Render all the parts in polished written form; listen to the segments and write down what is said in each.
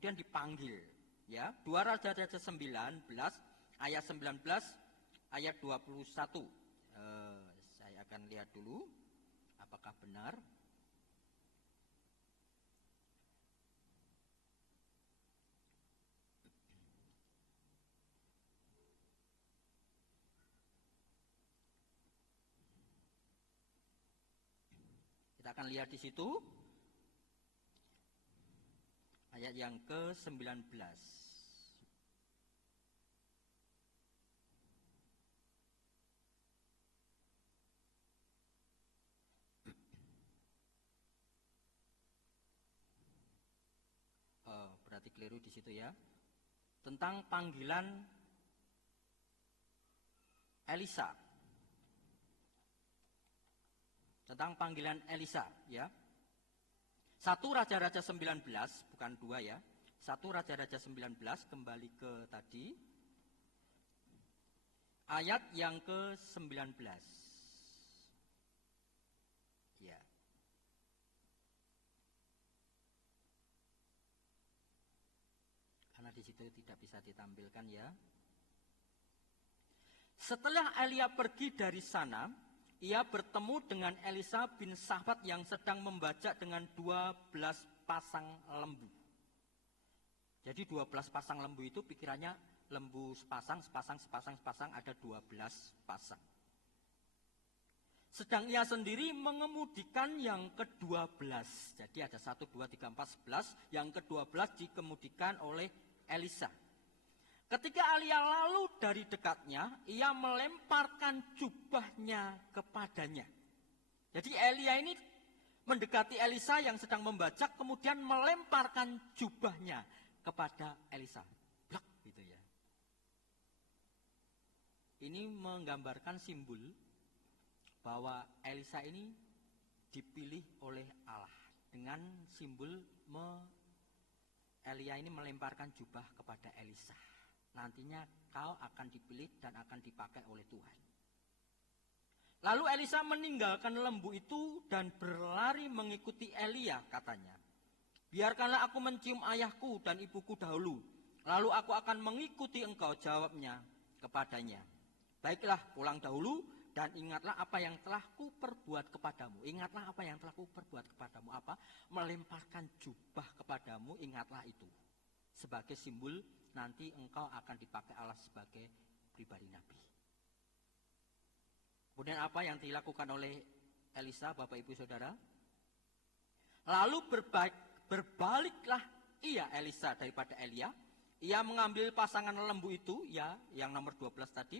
kemudian dipanggil. Ya, 2 Raja-Raja 19 ayat 19 ayat 21. Saya akan lihat dulu apakah benar. Kita akan lihat di situ ayat yang ke-19. Berarti keliru di situ ya. Tentang panggilan Elisa. Tentang panggilan Elisa ya. 1 Raja-Raja 19, bukan 2 ya. 1 Raja-Raja 19 kembali ke tadi. Ayat yang ke-19. Ya. Karena di situ tidak bisa ditampilkan ya. Setelah Elia pergi dari sana, ia bertemu dengan Elisa bin Safat yang sedang membajak dengan 12 pasang lembu. Jadi 12 pasang lembu itu pikirannya lembu sepasang, ada 12 pasang. Sedang ia sendiri mengemudikan yang ke-12. Jadi ada 1, 2, 3, 4, 11. Yang ke-12 dikemudikan oleh Elisa. Ketika Elia lalu dari dekatnya, ia melemparkan jubahnya kepadanya. Jadi Elia ini mendekati Elisa yang sedang membajak, kemudian melemparkan jubahnya kepada Elisa. Blak, gitu ya. Ini menggambarkan simbol bahwa Elisa ini dipilih oleh Allah dengan simbol Elia ini melemparkan jubah kepada Elisa. Nantinya kau akan dipilih dan akan dipakai oleh Tuhan. Lalu Elisa meninggalkan lembu itu dan berlari mengikuti Elia, katanya. Biarkanlah aku mencium ayahku dan ibuku dahulu, lalu aku akan mengikuti engkau, jawabnya kepadanya. Baiklah, pulang dahulu dan ingatlah apa yang telah kuperbuat kepadamu. Ingatlah apa yang telah kuperbuat kepadamu. Apa? Melemparkan jubah kepadamu, ingatlah itu. Sebagai simbol nanti engkau akan dipakai Allah sebagai pribadi Nabi. Kemudian apa yang dilakukan oleh Elisa, Bapak Ibu Saudara? Lalu berbaliklah Elisa daripada Elia. Ia mengambil pasangan lembu itu, ya, yang nomor 12 tadi,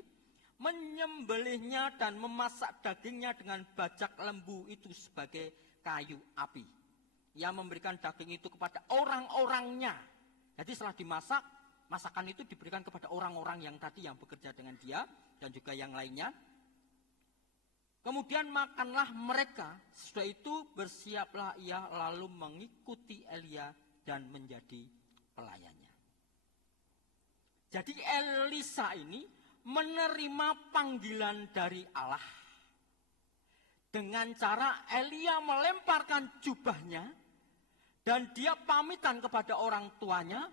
menyembelihnya dan memasak dagingnya dengan bajak lembu itu sebagai kayu api. Ia memberikan daging itu kepada orang-orangnya. Jadi setelah dimasak, masakan itu diberikan kepada orang-orang yang tadi yang bekerja dengan dia dan juga yang lainnya. Kemudian makanlah mereka. Setelah itu bersiaplah ia lalu mengikuti Elia dan menjadi pelayannya. Jadi Elisa ini menerima panggilan dari Allah dengan cara Elia melemparkan jubahnya dan dia pamitan kepada orang tuanya.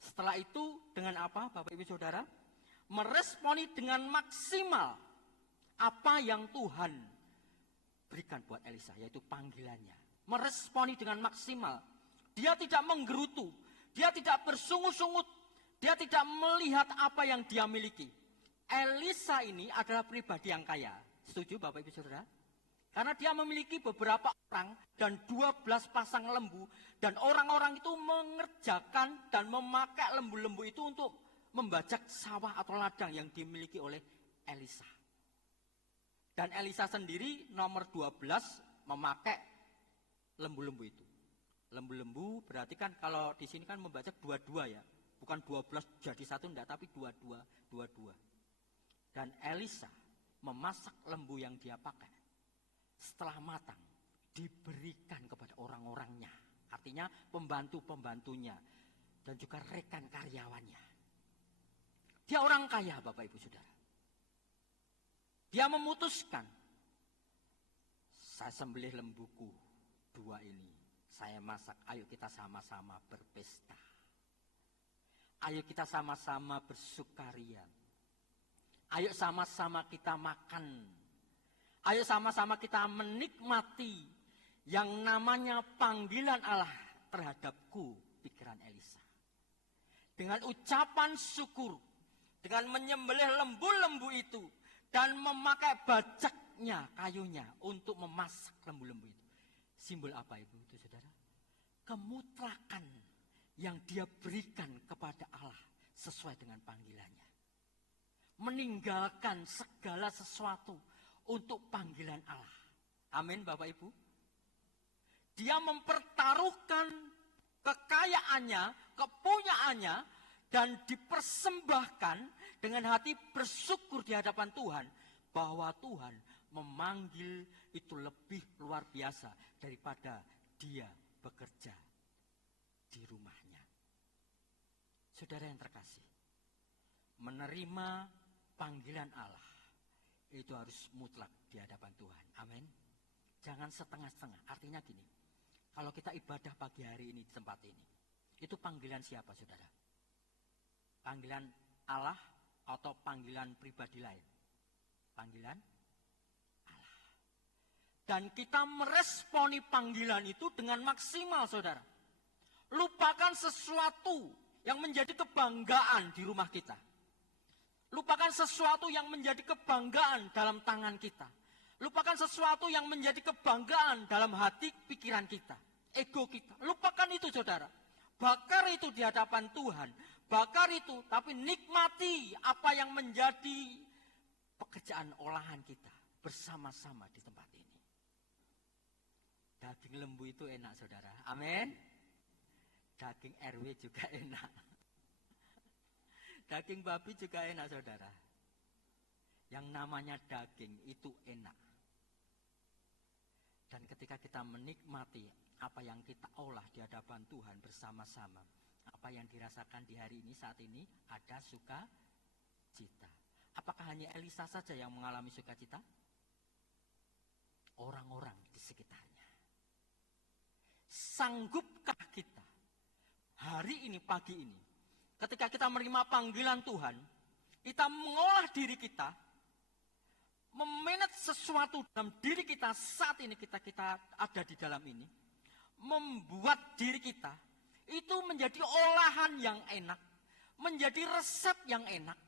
Setelah itu dengan apa, Bapak Ibu Saudara? Meresponi dengan maksimal apa yang Tuhan berikan buat Elisa, yaitu panggilannya. Meresponi dengan maksimal. Dia tidak menggerutu, dia tidak bersungut-sungut, dia tidak melihat apa yang dia miliki. Elisa ini adalah pribadi yang kaya. Setuju Bapak Ibu Saudara? Karena dia memiliki beberapa orang dan 12 pasang lembu. Dan orang-orang itu mengerjakan dan memakai lembu-lembu itu untuk membajak sawah atau ladang yang dimiliki oleh Elisa. Dan Elisa sendiri nomor 12 memakai lembu-lembu itu. Lembu-lembu berarti kan kalau di sini kan membajak dua-dua ya. Bukan 12 jadi satu enggak, tapi dua-dua. Dan Elisa memasak lembu yang dia pakai. Setelah matang, diberikan kepada orang-orangnya. Artinya pembantu-pembantunya. Dan juga rekan karyawannya. Dia orang kaya, Bapak Ibu Saudara. Dia memutuskan, saya sembelih lembuku 2 ini. Saya masak, ayo kita sama-sama berpesta. Ayo kita sama-sama bersukaria. Ayo sama-sama kita makan. Ayo sama-sama kita menikmati yang namanya panggilan Allah terhadapku, pikiran Elisa. Dengan ucapan syukur, dengan menyembelih lembu-lembu itu, dan memakai bajaknya, kayunya, untuk memasak lembu-lembu itu. Simbol apa itu saudara? Kemutlakan yang dia berikan kepada Allah sesuai dengan panggilannya. Meninggalkan segala sesuatu untuk panggilan Allah. Amin Bapak Ibu. Dia mempertaruhkan kekayaannya, kepunyaannya, dan dipersembahkan dengan hati bersyukur di hadapan Tuhan. Bahwa Tuhan memanggil itu lebih luar biasa daripada dia bekerja di rumahnya. Saudara yang terkasih, menerima panggilan Allah itu harus mutlak di hadapan Tuhan. Amin. Jangan setengah-setengah. Artinya gini, kalau kita ibadah pagi hari ini di tempat ini, itu panggilan siapa saudara? Panggilan Allah atau panggilan pribadi lain? Panggilan Allah. Dan kita meresponi panggilan itu dengan maksimal saudara. Lupakan sesuatu yang menjadi kebanggaan di rumah kita. Lupakan sesuatu yang menjadi kebanggaan dalam tangan kita. Lupakan sesuatu yang menjadi kebanggaan dalam hati pikiran kita. Ego kita. Lupakan itu saudara. Bakar itu di hadapan Tuhan. Bakar itu, tapi nikmati apa yang menjadi pekerjaan olahan kita bersama-sama di tempat ini. Daging lembu itu enak saudara. Amin. Daging RW juga enak. Daging babi juga enak saudara. Yang namanya daging itu enak. Dan ketika kita menikmati apa yang kita olah di hadapan Tuhan bersama-sama, apa yang dirasakan di hari ini, saat ini, ada sukacita. Apakah hanya Elisa saja yang mengalami sukacita? Orang-orang di sekitarnya. Sanggupkah kita hari ini, pagi ini, ketika kita menerima panggilan Tuhan, kita mengolah diri kita, memanage sesuatu dalam diri kita saat ini kita ada di dalam ini, membuat diri kita itu menjadi olahan yang enak, menjadi resep yang enak,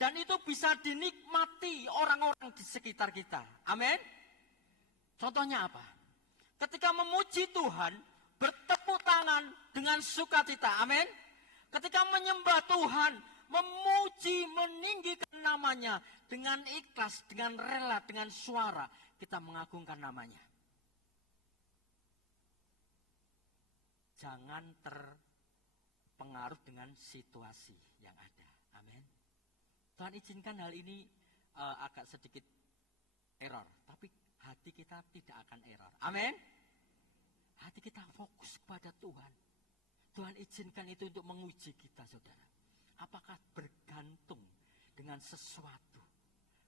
dan itu bisa dinikmati orang-orang di sekitar kita. Amin. Contohnya apa? Ketika memuji Tuhan, bertepuk tangan dengan sukacita. Amin. Ketika menyembah Tuhan, memuji, meninggikan namanya dengan ikhlas, dengan rela, dengan suara, kita mengagungkan namanya. Jangan terpengaruh dengan situasi yang ada. Amin. Tuhan izinkan hal ini agak sedikit error, tapi hati kita tidak akan error. Amin. Hati kita fokus kepada Tuhan. Tuhan izinkan itu untuk menguji kita saudara. Apakah bergantung dengan sesuatu?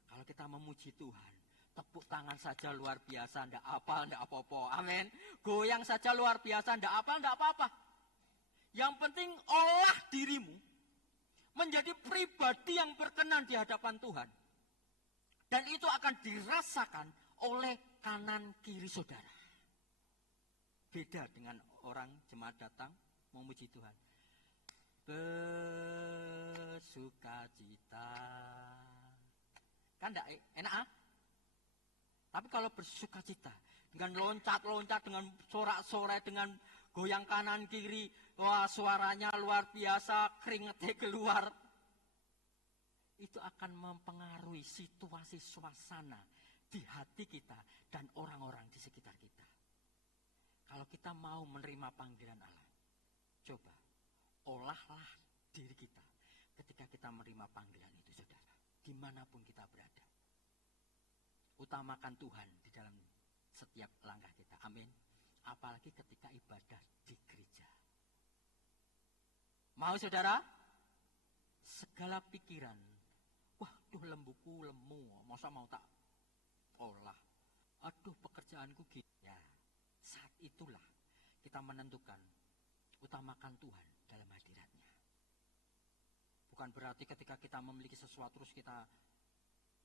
Kalau kita memuji Tuhan, tepuk tangan saja luar biasa, ndak apa-apa. Amin. Goyang saja luar biasa, ndak apa-apa. Yang penting olah dirimu menjadi pribadi yang berkenan di hadapan Tuhan. Dan itu akan dirasakan oleh kanan kiri saudara. Beda dengan orang jemaat datang memuji Tuhan. Bersukacita. Kan enggak enak ah? Tapi kalau bersukacita dengan loncat-loncat, dengan sorak-sorai, dengan goyang kanan kiri, wah suaranya luar biasa, keringetnya keluar. Itu akan mempengaruhi situasi suasana di hati kita dan orang-orang di sekitar kita. Kalau kita mau menerima panggilan Allah, coba olahlah diri kita ketika kita menerima panggilan itu saudara. Dimanapun kita berada. Utamakan Tuhan di dalam setiap langkah kita. Amin. Apalagi ketika ibadah di gereja. Mau saudara? Segala pikiran. Waduh lembuku lemu. Masa mau tak olah. Aduh pekerjaanku gitu. Ya, saat itulah kita menentukan. Utamakan Tuhan dalam hadiratnya. Bukan berarti ketika kita memiliki sesuatu terus kita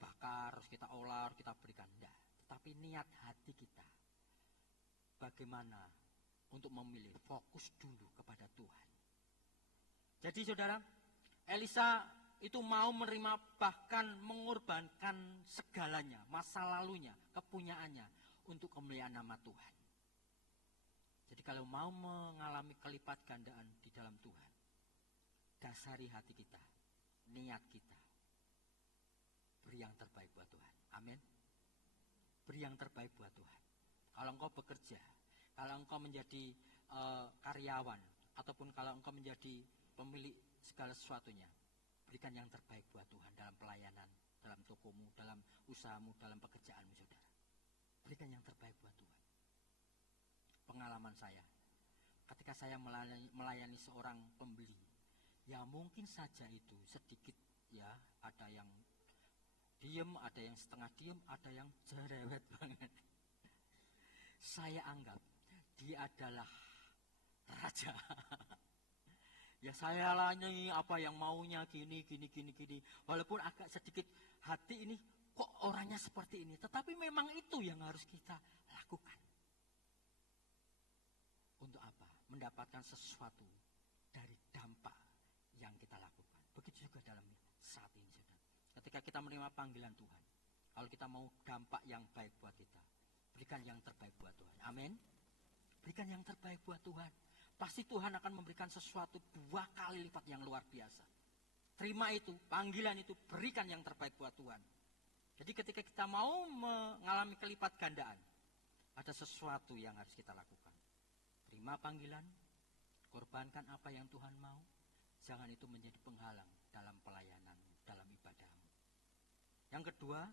bakar, terus kita olah, kita berikan. Tidak. Tetapi niat hati kita. Bagaimana untuk memilih, fokus dulu kepada Tuhan. Jadi saudara, Elisa itu mau menerima bahkan mengorbankan segalanya, masa lalunya, kepunyaannya untuk kemuliaan nama Tuhan. Jadi kalau mau mengalami kelipat gandaan di dalam Tuhan, dasari hati kita, niat kita. Beri yang terbaik buat Tuhan. Amin. Beri yang terbaik buat Tuhan. Kalau engkau bekerja, kalau engkau menjadi karyawan, ataupun kalau engkau menjadi pemilik segala sesuatunya, berikan yang terbaik buat Tuhan dalam pelayanan, dalam tokomu, dalam usahamu, dalam pekerjaanmu, saudara. Berikan yang terbaik buat Tuhan. Pengalaman saya, ketika saya melayani seorang pembeli, ya mungkin saja itu sedikit, ya ada yang diem, ada yang setengah diem, ada yang cerewet banget. Saya anggap dia adalah raja. Ya saya layani apa yang maunya, gini. Walaupun agak sedikit hati ini, kok orangnya seperti ini. Tetapi memang itu yang harus kita lakukan. Untuk apa? Mendapatkan sesuatu dari dampak yang kita lakukan. Begitu juga dalam saat ini, saudara. Ketika kita menerima panggilan Tuhan, kalau kita mau dampak yang baik buat kita, berikan yang terbaik buat Tuhan. Amin. Berikan yang terbaik buat Tuhan. Pasti Tuhan akan memberikan sesuatu 2 kali lipat yang luar biasa. Terima itu, panggilan itu, berikan yang terbaik buat Tuhan. Jadi ketika kita mau mengalami kelipat gandaan, ada sesuatu yang harus kita lakukan. Terima panggilan, korbankan apa yang Tuhan mau. Jangan itu menjadi penghalang dalam pelayanan, dalam ibadahmu. Yang kedua,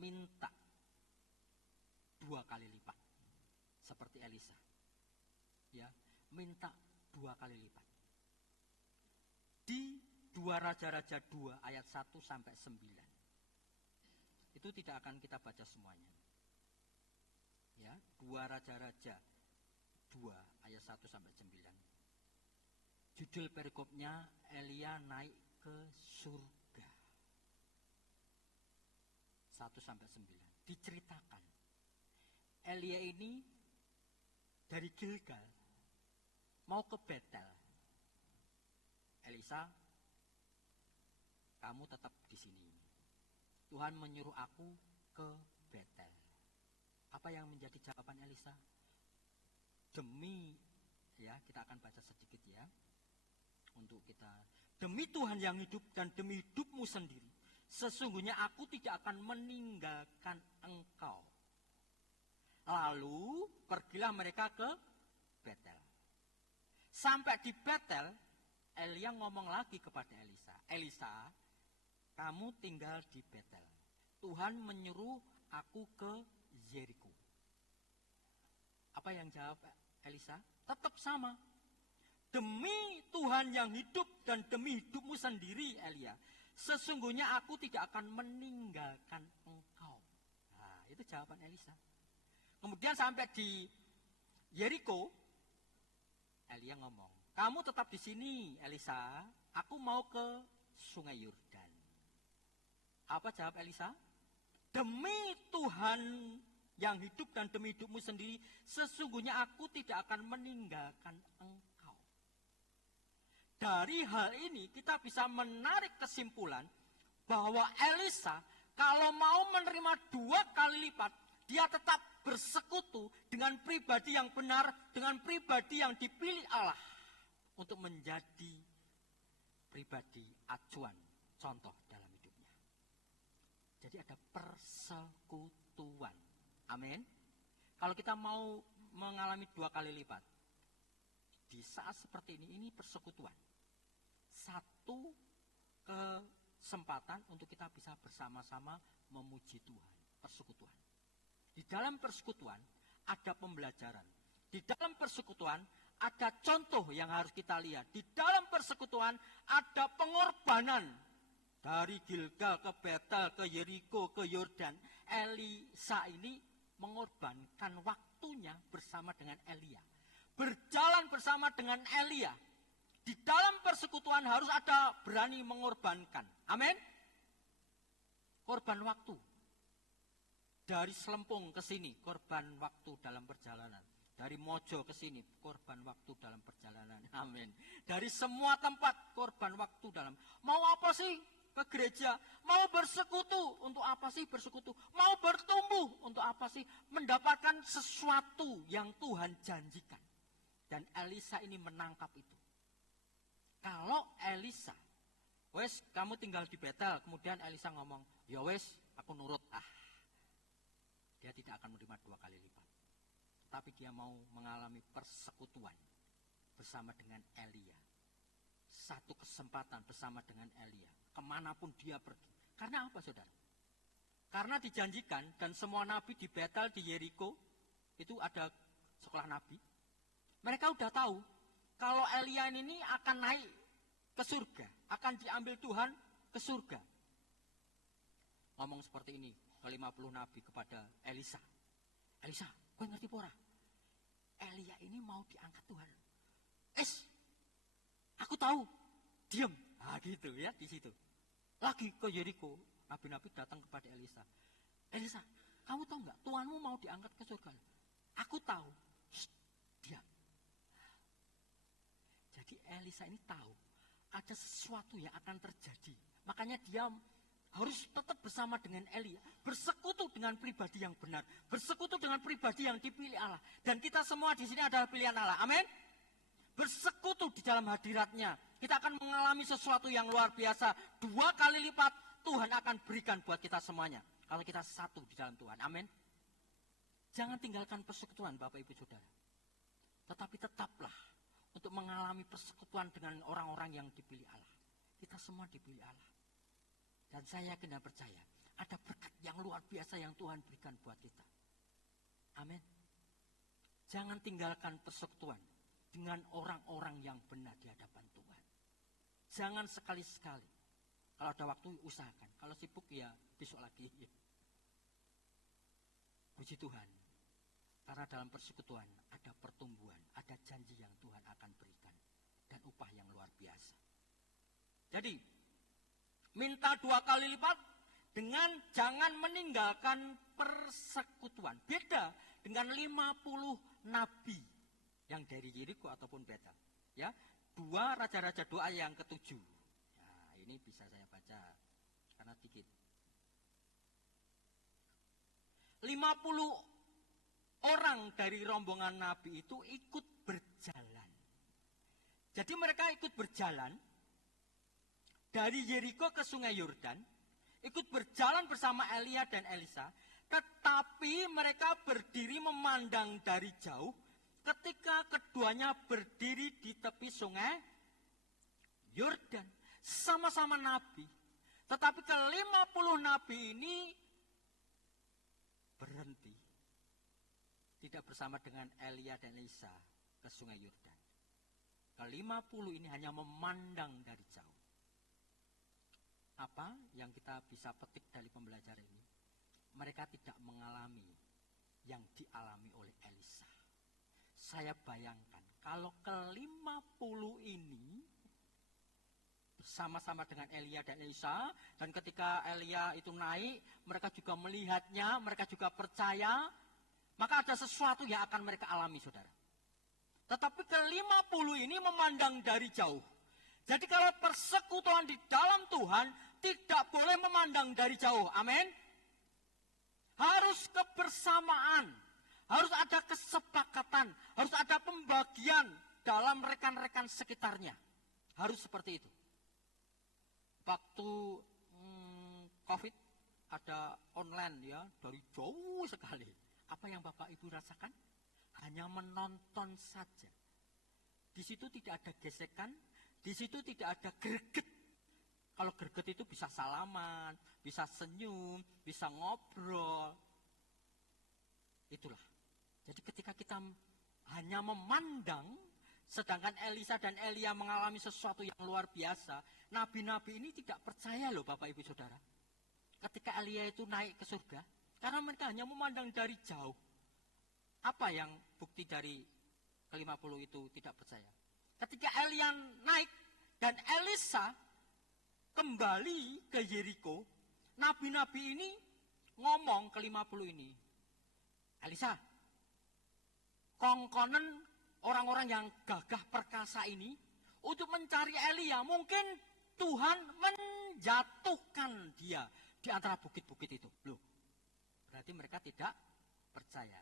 minta 2 kali lipat. Seperti Elisa. Ya, minta 2 kali lipat. Di 2 Raja-Raja 2 ayat 1 sampai 9. Itu tidak akan kita baca semuanya. Ya, 2 Raja-Raja 2 ayat 1 sampai 9. Judul perikopnya Elia naik ke surga. 1 sampai 9. Diceritakan Elia ini dari Gilgal mau ke Betel. Elisa, kamu tetap di sini. Tuhan menyuruh aku ke Betel. Apa yang menjadi jawaban Elisa? Demi, ya kita akan baca sedikit ya. Untuk kita, demi Tuhan yang hidup dan demi hidupmu sendiri, sesungguhnya aku tidak akan meninggalkan engkau. Lalu pergilah mereka ke Betel. Sampai di Betel, Elia ngomong lagi kepada Elisa. Elisa, kamu tinggal di Betel. Tuhan menyuruh aku ke Yeriko. Apa yang jawab Elisa? Tetap sama. Demi Tuhan yang hidup dan demi hidupmu sendiri, Elia, sesungguhnya aku tidak akan meninggalkan engkau. Nah, itu jawaban Elisa. Kemudian sampai di Yeriko, Elia ngomong, kamu tetap di sini, Elisa. Aku mau ke Sungai Yordan. Apa jawab Elisa? Demi Tuhan yang hidup dan demi hidupmu sendiri, sesungguhnya aku tidak akan meninggalkan engkau. Dari hal ini kita bisa menarik kesimpulan bahwa Elisa kalau mau menerima 2 kali lipat, dia tetap bersekutu dengan pribadi yang benar, dengan pribadi yang dipilih Allah untuk menjadi pribadi acuan, contoh dalam hidupnya. Jadi ada persekutuan. Amin. Kalau kita mau mengalami 2 kali lipat, di saat seperti ini persekutuan. Satu kesempatan untuk kita bisa bersama-sama memuji Tuhan, persekutuan. Di dalam persekutuan ada pembelajaran. Di dalam persekutuan ada contoh yang harus kita lihat. Di dalam persekutuan ada pengorbanan. Dari Gilgal ke Betel, ke Yeriko, ke Yordan. Elisa ini mengorbankan waktunya bersama dengan Elia. Berjalan bersama dengan Elia. Di dalam persekutuan harus ada berani mengorbankan. Amin. Korban waktu. Dari Selempung ke sini, korban waktu dalam perjalanan. Dari Mojo ke sini, korban waktu dalam perjalanan. Amin. Dari semua tempat, korban waktu dalam. Mau apa sih ke gereja? Mau bersekutu, untuk apa sih bersekutu? Mau bertumbuh, untuk apa sih? Mendapatkan sesuatu yang Tuhan janjikan. Dan Elisa ini menangkap itu. Kalau Elisa, wes kamu tinggal di Betel, kemudian Elisa ngomong, ya wes aku nurut. Dia tidak akan menerima 2 kali lipat. Tapi dia mau mengalami persekutuan bersama dengan Elia. Satu kesempatan bersama dengan Elia. Kemanapun dia pergi. Karena apa saudara? Karena dijanjikan dan semua nabi di Betel, di Yeriko, itu ada sekolah nabi. Mereka udah tahu kalau Elia ini akan naik ke surga. Akan diambil Tuhan ke surga. Ngomong seperti ini ke 50 nabi kepada Elisa. Elisa, kau ngerti pora? Elia ini mau diangkat Tuhan. Aku tahu. Diam. Gitu ya di situ. Lagi ke Yeriko, nabi-nabi datang kepada Elisa. Elisa, kamu tahu nggak? Tuhanmu mau diangkat ke surga. Aku tahu. Diam. Jadi Elisa ini tahu ada sesuatu yang akan terjadi. Makanya dia harus tetap bersama dengan Elia, bersekutu dengan pribadi yang benar, bersekutu dengan pribadi yang dipilih Allah. Dan kita semua di sini adalah pilihan Allah. Amin. Bersekutu di dalam hadiratnya, kita akan mengalami sesuatu yang luar biasa. 2 kali lipat Tuhan akan berikan buat kita semuanya. Kalau kita satu di dalam Tuhan. Amin. Jangan tinggalkan persekutuan Bapak Ibu Saudara. Tetapi tetaplah untuk mengalami persekutuan dengan orang-orang yang dipilih Allah. Kita semua dipilih Allah. Dan saya yakin dan percaya, ada berkat yang luar biasa yang Tuhan berikan buat kita. Amin. Jangan tinggalkan persekutuan dengan orang-orang yang benar di hadapan Tuhan. Jangan sekali-sekali. Kalau ada waktu, usahakan. Kalau sibuk, ya besok lagi. Puji Tuhan. Karena dalam persekutuan ada pertumbuhan, ada janji yang Tuhan akan berikan. Dan upah yang luar biasa. Jadi, minta 2 kali lipat dengan jangan meninggalkan persekutuan. Beda dengan 50 nabi yang dari Yeriko ataupun Betel. Ya, 2 Raja-Raja 2 ayat yang ke-7. Nah, ini bisa saya baca karena dikit. 50 orang dari rombongan nabi itu ikut berjalan. Jadi mereka ikut berjalan dari Yeriko ke Sungai Yordan, ikut berjalan bersama Elia dan Elisa, tetapi mereka berdiri memandang dari jauh ketika keduanya berdiri di tepi Sungai Yordan. Sama-sama nabi, tetapi ke-50 nabi ini berhenti. Tidak bersama dengan Elia dan Elisa ke Sungai Yordan. Ke-50 ini hanya memandang dari jauh. Apa yang kita bisa petik dari pembelajaran ini? Mereka tidak mengalami yang dialami oleh Elisa. Saya bayangkan kalau ke-50 ini bersama-sama dengan Elia dan Elisa, dan ketika Elia itu naik, mereka juga melihatnya, mereka juga percaya, maka ada sesuatu yang akan mereka alami, saudara. Tetapi ke-50 ini memandang dari jauh. Jadi kalau persekutuan di dalam Tuhan tidak boleh memandang dari jauh. Amin. Harus kebersamaan. Harus ada kesepakatan. Harus ada pembagian dalam rekan-rekan sekitarnya. Harus seperti itu. Waktu COVID ada online ya, dari jauh sekali. Apa yang Bapak Ibu rasakan? Hanya menonton saja. Di situ tidak ada gesekan, di situ tidak ada greget. Kalau greget itu bisa salaman, bisa senyum, bisa ngobrol. Itulah. Jadi ketika kita hanya memandang, sedangkan Elisa dan Elia mengalami sesuatu yang luar biasa, nabi-nabi ini tidak percaya loh Bapak Ibu Saudara. Ketika Elia itu naik ke surga, karena mereka hanya memandang dari jauh. Apa yang bukti dari ke-50 itu tidak percaya? Ketika Elia Elia naik dan Elisa kembali ke Yeriko, nabi-nabi ini ngomong ke 50 ini, Elisa, kongkonen orang-orang yang gagah perkasa ini untuk mencari Elia, mungkin Tuhan menjatuhkan dia di antara bukit-bukit itu. Loh, berarti mereka tidak percaya.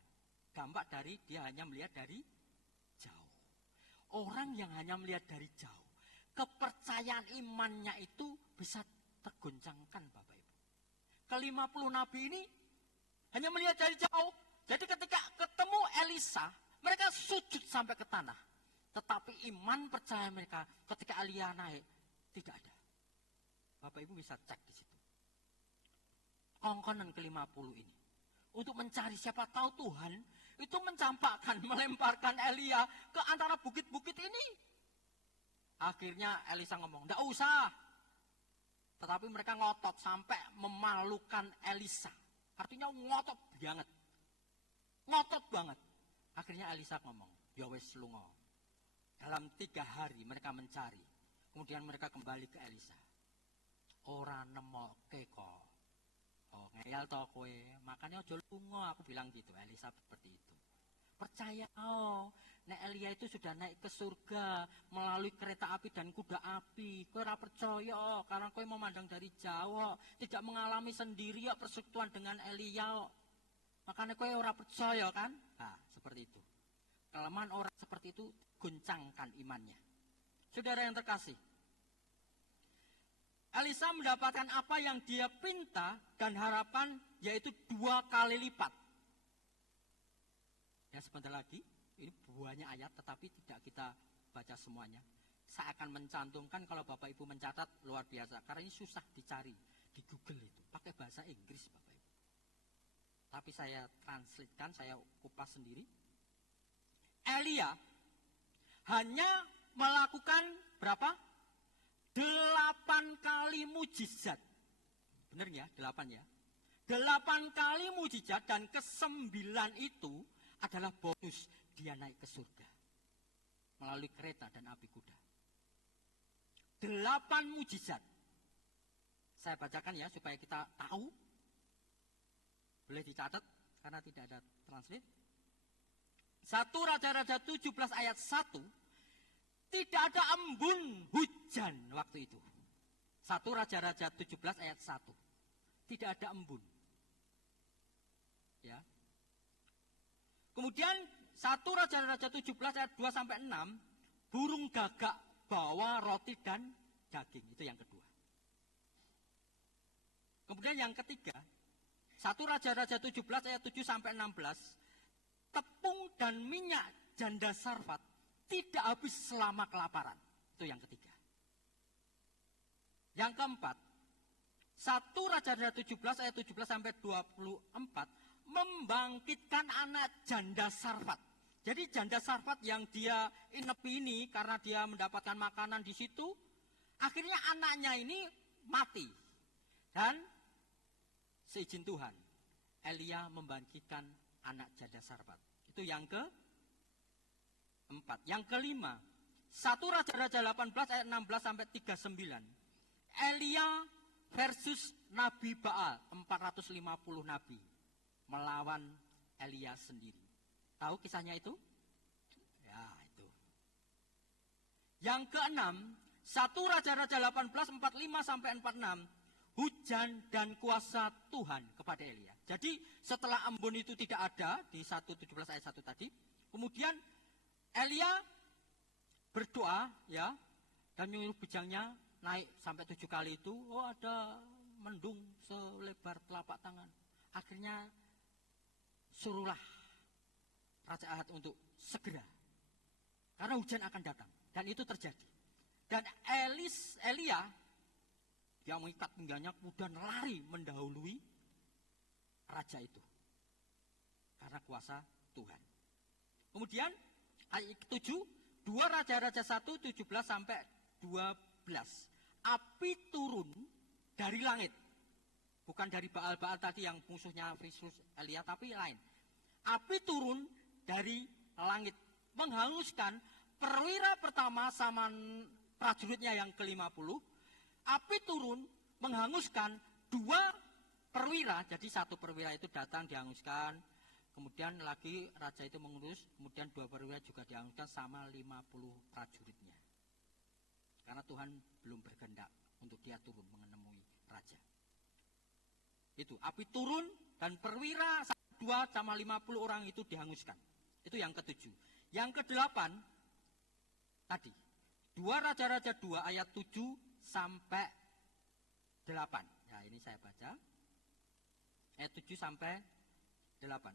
Dampak dari dia hanya melihat dari jauh. Orang yang hanya melihat dari jauh, kepercayaan imannya itu bisa tergoncangkan, Bapak Ibu. Ke-50 nabi ini hanya melihat dari jauh. Jadi ketika ketemu Elisa, mereka sujud sampai ke tanah. Tetapi iman percaya mereka ketika Elia naik tidak ada. Bapak Ibu bisa cek di situ. Kongkonan ke-50 ini untuk mencari siapa tahu Tuhan itu mencampakkan, melemparkan Elia ke antara bukit-bukit ini. Akhirnya Elisa ngomong, "Enggak usah." Tetapi mereka ngotot sampai memalukan Elisa. Artinya ngotot banget. Ngotot banget. Akhirnya Elisa ngomong, "Ya wes lunga." Dalam 3 hari mereka mencari. Kemudian mereka kembali ke Elisa. Ora nemoke kok. Oh, ngeyel to kowe. Makanya aja lunga, aku bilang gitu. Elisa seperti itu. Percaya nek Elia itu sudah naik ke surga melalui kereta api dan kuda api. Kowe ora percaya karena kowe memandang dari jauh, tidak mengalami sendiri persekutuan dengan Elia. Makanya kowe ora percaya kan? Nah, seperti itu. Kelemahan orang seperti itu goncangkan imannya. Saudara yang terkasih, Elisa mendapatkan apa yang dia pinta dan harapan, yaitu 2 kali lipat. Ya, sebentar lagi, ini banyak ayat tetapi tidak kita baca semuanya. Saya akan mencantumkan, kalau Bapak Ibu mencatat luar biasa, karena ini susah dicari di Google itu, pakai bahasa Inggris Bapak Ibu. Tapi saya translatekan, saya kupas sendiri. Elia hanya melakukan berapa? 8 kali mujizat. Benar ya? 8 ya. 8 kali mujizat dan ke-9 itu adalah bonus dia naik ke surga. Melalui kereta dan api kuda. 8 mujizat. Saya bacakan ya supaya kita tahu. Boleh dicatat karena tidak ada translate. 1 Raja-Raja 17 ayat 1. Tidak ada embun hujan waktu itu. 1 Raja-Raja 17 ayat 1. Tidak ada embun. Ya. Kemudian 1 Raja-Raja 17 ayat 2 sampai 6, burung gagak bawa roti dan daging. Itu yang kedua. Kemudian yang ketiga, 1 Raja-Raja 17 ayat 7 sampai 16, tepung dan minyak janda Sarfat tidak habis selama kelaparan. Itu yang ketiga. Yang keempat, 1 Raja-Raja 17 ayat 17 sampai 24 membangkitkan anak janda Sarfat. Jadi janda Sarfat yang dia inepi ini karena dia mendapatkan makanan di situ, akhirnya anaknya ini mati. Dan seizin Tuhan, Elia membangkitkan anak janda Sarfat. Itu yang keempat. Yang kelima, 1 Raja-Raja 18 ayat 16 sampai 39. Elia versus Nabi Baal, 450 nabi melawan Elia sendiri. Tahu kisahnya itu? Ya, itu. Yang keenam, 1 Raja-Raja 18 45 sampai 46, hujan dan kuasa Tuhan kepada Elia. Jadi setelah embun itu tidak ada di 1:17 ayat 1 tadi, kemudian Elia berdoa ya dan menyuruh bujangnya naik sampai 7 kali itu. Oh, ada mendung selebar telapak tangan. Akhirnya suruhlah Raja Ahab untuk segera, karena hujan akan datang. Dan itu terjadi. Dan Elia yang mengikat pinggangnya kemudian lari mendahului raja itu karena kuasa Tuhan. Kemudian ayat 7, 2 Raja-Raja 1 17 sampai 12. Api turun dari langit. Bukan dari Baal-Baal tadi yang musuhnya versus Elia, tapi lain. Api turun dari langit menghanguskan perwira pertama sama prajuritnya yang ke-50, api turun menghanguskan 2 perwira. Jadi 1 perwira itu datang dihanguskan, kemudian lagi raja itu mengurus, kemudian 2 perwira juga dihanguskan sama 50 prajuritnya. Karena Tuhan belum berkehendak untuk dia turun menemui raja. Itu api turun dan perwira 2 sama 50 orang itu dihanguskan. Itu yang ke-7. Yang ke-8 tadi 2 Raja-Raja 2 ayat 7 sampai 8. Nah, ini saya baca. Ayat 7 sampai 8.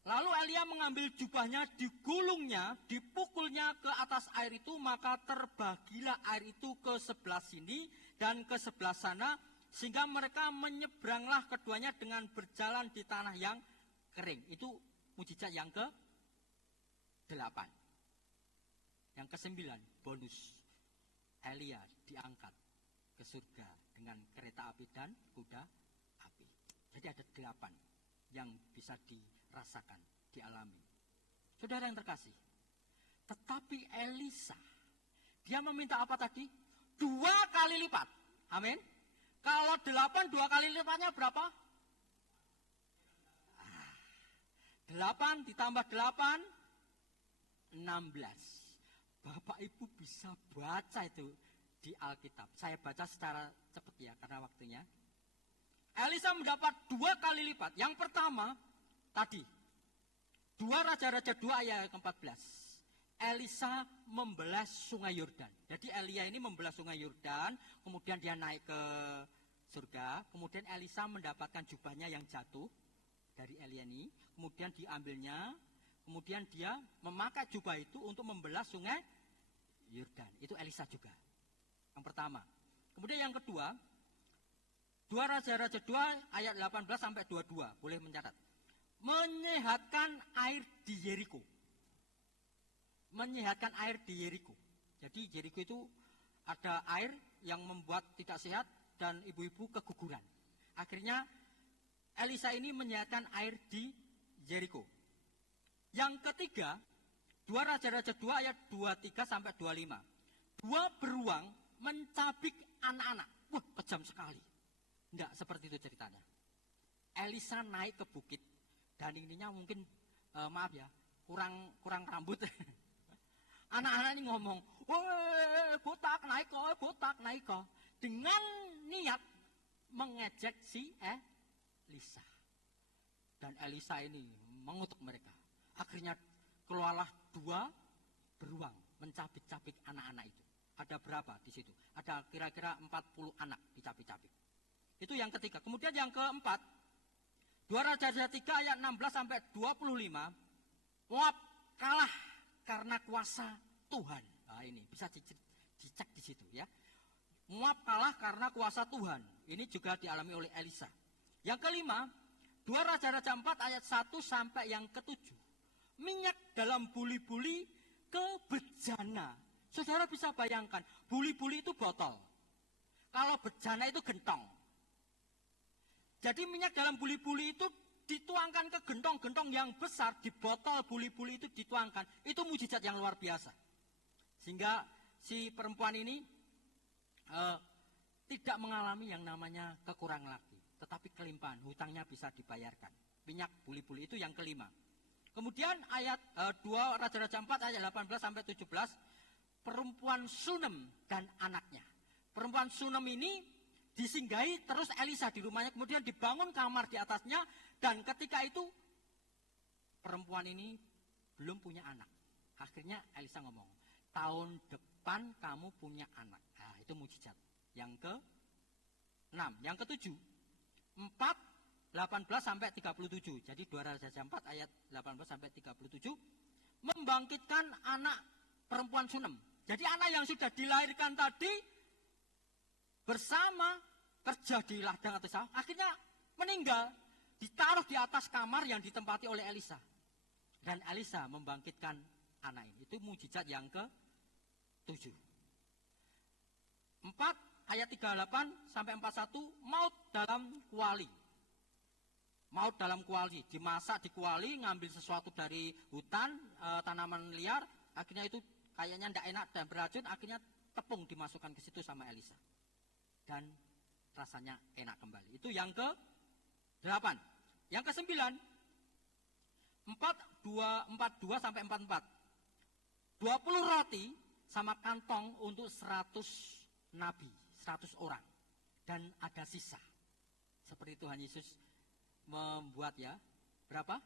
Lalu Elia mengambil jubahnya, digulungnya, dipukulnya ke atas air itu, maka terbagilah air itu ke sebelah sini dan ke sebelah sana, sehingga mereka menyeberanglah keduanya dengan berjalan di tanah yang kering. Itu mujizat yang ke-8. Yang ke-9, bonus. Elia diangkat ke surga dengan kereta api dan kuda api. Jadi ada 8 yang bisa dirasakan, dialami. Saudara yang terkasih, tetapi Elisa, dia meminta apa tadi? 2 kali lipat. Amin. Kalau 8, 2 kali lipatnya berapa? 8 ditambah 8, 16. Bapak Ibu bisa baca itu di Alkitab. Saya baca secara cepat ya, karena waktunya. Elisa mendapat 2 kali lipat. Yang pertama, tadi, 2 Raja-Raja 2 ayat ke-14. Elisa membelah sungai Yordan. Jadi Elia ini membelah sungai Yordan, kemudian dia naik ke surga. Kemudian Elisa mendapatkan jubahnya yang jatuh dari Elia ini. Kemudian diambilnya, kemudian dia memakai jubah itu untuk membelah sungai Yordan. Itu Elisa juga. Yang pertama. Kemudian yang kedua, 2 Raja-Raja 2 ayat 18 sampai 22. Boleh mencatat. Menyehatkan air di Yeriko. Menyehatkan air di Yeriko. Jadi Yeriko itu ada air yang membuat tidak sehat dan ibu-ibu keguguran. Akhirnya Elisa ini menyehatkan air di Yeriko. Yang ketiga, 2 Raja-Raja 2 ayat 23 sampai 25. 2 beruang mencabik anak-anak. Wah, kejam sekali. Enggak seperti itu ceritanya. Elisa naik ke bukit dan ininya mungkin maaf ya, kurang rambut. Anak-anak ini ngomong, "Woi, botak naik kok, botak naik kok." Dengan niat mengejek si Elisa. Dan Elisa ini mengutuk mereka. Akhirnya keluarlah 2 beruang mencabik-cabik anak-anak itu. Ada berapa di situ? Ada kira-kira 40 anak dicabik-cabik. Itu yang ketiga. Kemudian yang keempat, 2 Raja-Raja 3 ayat 16 sampai 25. Moab kalah karena kuasa Tuhan. Nah, ini bisa dicek di situ ya. Moab kalah karena kuasa Tuhan. Ini juga dialami oleh Elisa. Yang kelima, 2 Raja-Raja 4 ayat 1 sampai yang ke-7. Minyak dalam buli-buli kebejana. Saudara bisa bayangkan, buli-buli itu botol. Kalau bejana itu gentong. Jadi minyak dalam buli-buli itu dituangkan ke gentong-gentong yang besar, di botol buli-buli itu dituangkan. Itu mujizat yang luar biasa. Sehingga si perempuan ini tidak mengalami yang namanya kekurangan lagi. Tetapi kelimpahan, hutangnya bisa dibayarkan. Minyak buli-buli itu yang kelima. Kemudian ayat 2 Raja-Raja 4 ayat 18 sampai 17. Perempuan Sunem dan anaknya. Perempuan Sunem ini disinggahi terus Elisa di rumahnya, kemudian dibangun kamar di atasnya, dan ketika itu perempuan ini belum punya anak. Akhirnya Elisa ngomong, tahun depan kamu punya anak. Nah, itu mujizat. Yang ke-6, yang ke-7, 4, 18 sampai 37. Jadi 2 Raja-Raja 4 ayat 18 sampai 37 membangkitkan anak perempuan Sunem. Jadi anak yang sudah dilahirkan tadi bersama kerja di ladang atau sawah, akhirnya meninggal, ditaruh di atas kamar yang ditempati oleh Elisa. Dan Elisa membangkitkan anak ini. Itu mujizat yang ke-7. 4 ayat 38 sampai 41, maut dalam kuali. Maut dalam kuali, dimasak di kuali, ngambil sesuatu dari hutan, tanaman liar, akhirnya itu kayaknya tidak enak dan beracun, akhirnya tepung dimasukkan ke situ sama Elisa. Dan rasanya enak kembali. Itu yang ke-8. Yang ke-9, 42 sampai 44. 20 roti sama kantong untuk 100 nabi, 100 orang. Dan ada sisa. Seperti Tuhan Yesus membuat ya, berapa?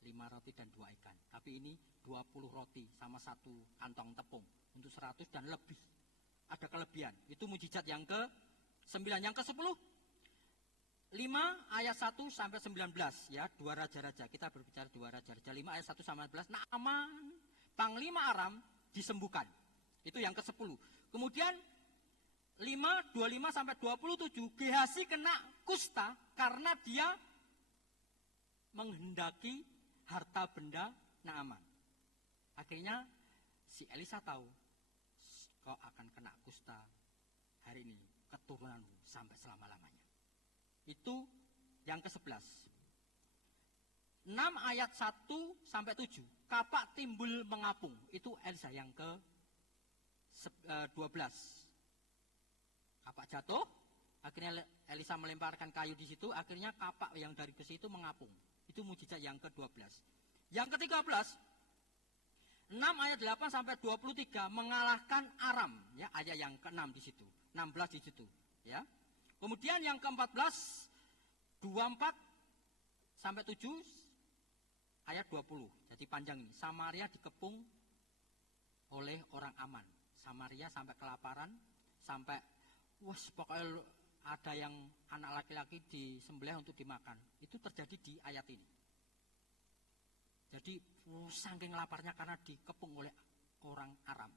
5 roti dan 2 ikan. Tapi ini 20 roti sama 1 kantong tepung untuk 100 dan lebih. Ada kelebihan. Itu mujizat yang ke-9. Yang ke-10, 5 ayat 1 sampai 19 ya, 2 raja-raja. Kita berbicara 2 raja-raja. 5 ayat 1 sampai 19. Naaman, panglima Aram disembuhkan. Itu yang ke-10. Kemudian 5, 25 sampai 27, Gehazi kena kusta karena dia menghendaki harta benda Naaman. Akhirnya si Elisa tahu, kau akan kena kusta hari ini, keturunanmu sampai selama-lamanya. Itu yang ke-11. 6 ayat 1 sampai 7, kapak timbul mengapung. Itu Elisa yang ke-12. Kapak jatuh, akhirnya Elisa melemparkan kayu di situ, akhirnya kapak yang dari besi itu mengapung. Itu mujizat yang ke-12. Yang ke-13, 6 ayat 8 sampai 23 mengalahkan Aram, ya, ayat yang ke-6 di situ, 16 di situ, ya. Kemudian yang ke-14, 24 sampai 7 ayat 20. Jadi panjang ini. Samaria dikepung oleh orang Aman. Samaria sampai kelaparan, sampai pokoknya ada yang anak laki-laki disembelih untuk dimakan. Itu terjadi di ayat ini. Jadi saking laparnya karena dikepung oleh orang Aram.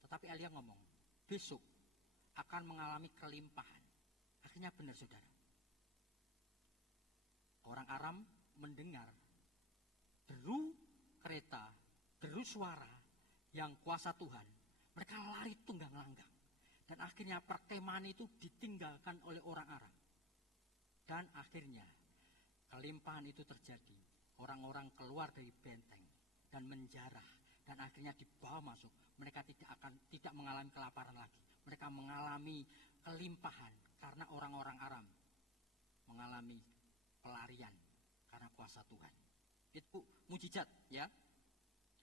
Tetapi Elia ngomong, besok akan mengalami kelimpahan. Akhirnya benar saudara. Orang Aram mendengar deru kereta, deru suara yang kuasa Tuhan. Mereka lari tunggang langgang. Dan akhirnya perkemahan itu ditinggalkan oleh orang Aram. Dan akhirnya kelimpahan itu terjadi. Orang-orang keluar dari benteng dan menjarah. Dan akhirnya dibawa masuk. Mereka tidak mengalami kelaparan lagi. Mereka mengalami kelimpahan karena orang-orang Aram mengalami pelarian karena kuasa Tuhan. Itu mujizat ya.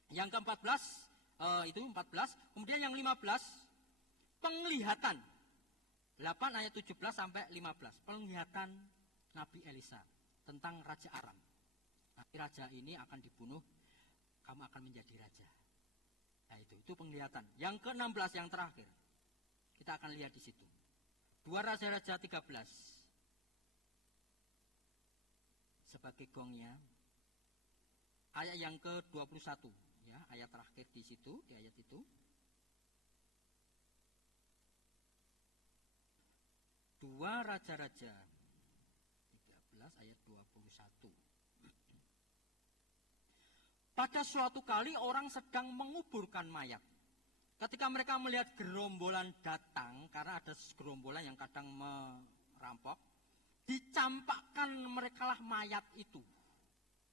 Yang ke-14 itu 14. Kemudian yang 15 penglihatan 8 ayat 17 sampai 15. Penglihatan Nabi Elisa tentang Raja Aram. Nanti raja ini akan dibunuh, kamu akan menjadi raja. Nah itu penglihatan. Yang ke-16 yang terakhir. Kita akan lihat di situ. 2 Raja-Raja 13. Sebagai gongnya. Ayat yang ke-21 ya, ayat terakhir di situ, di ayat itu. 2 Raja-Raja 13 ayat 21. Pada suatu kali orang sedang menguburkan mayat. Ketika mereka melihat gerombolan datang, karena ada gerombolan yang kadang merampok, dicampakkan merekalah mayat itu.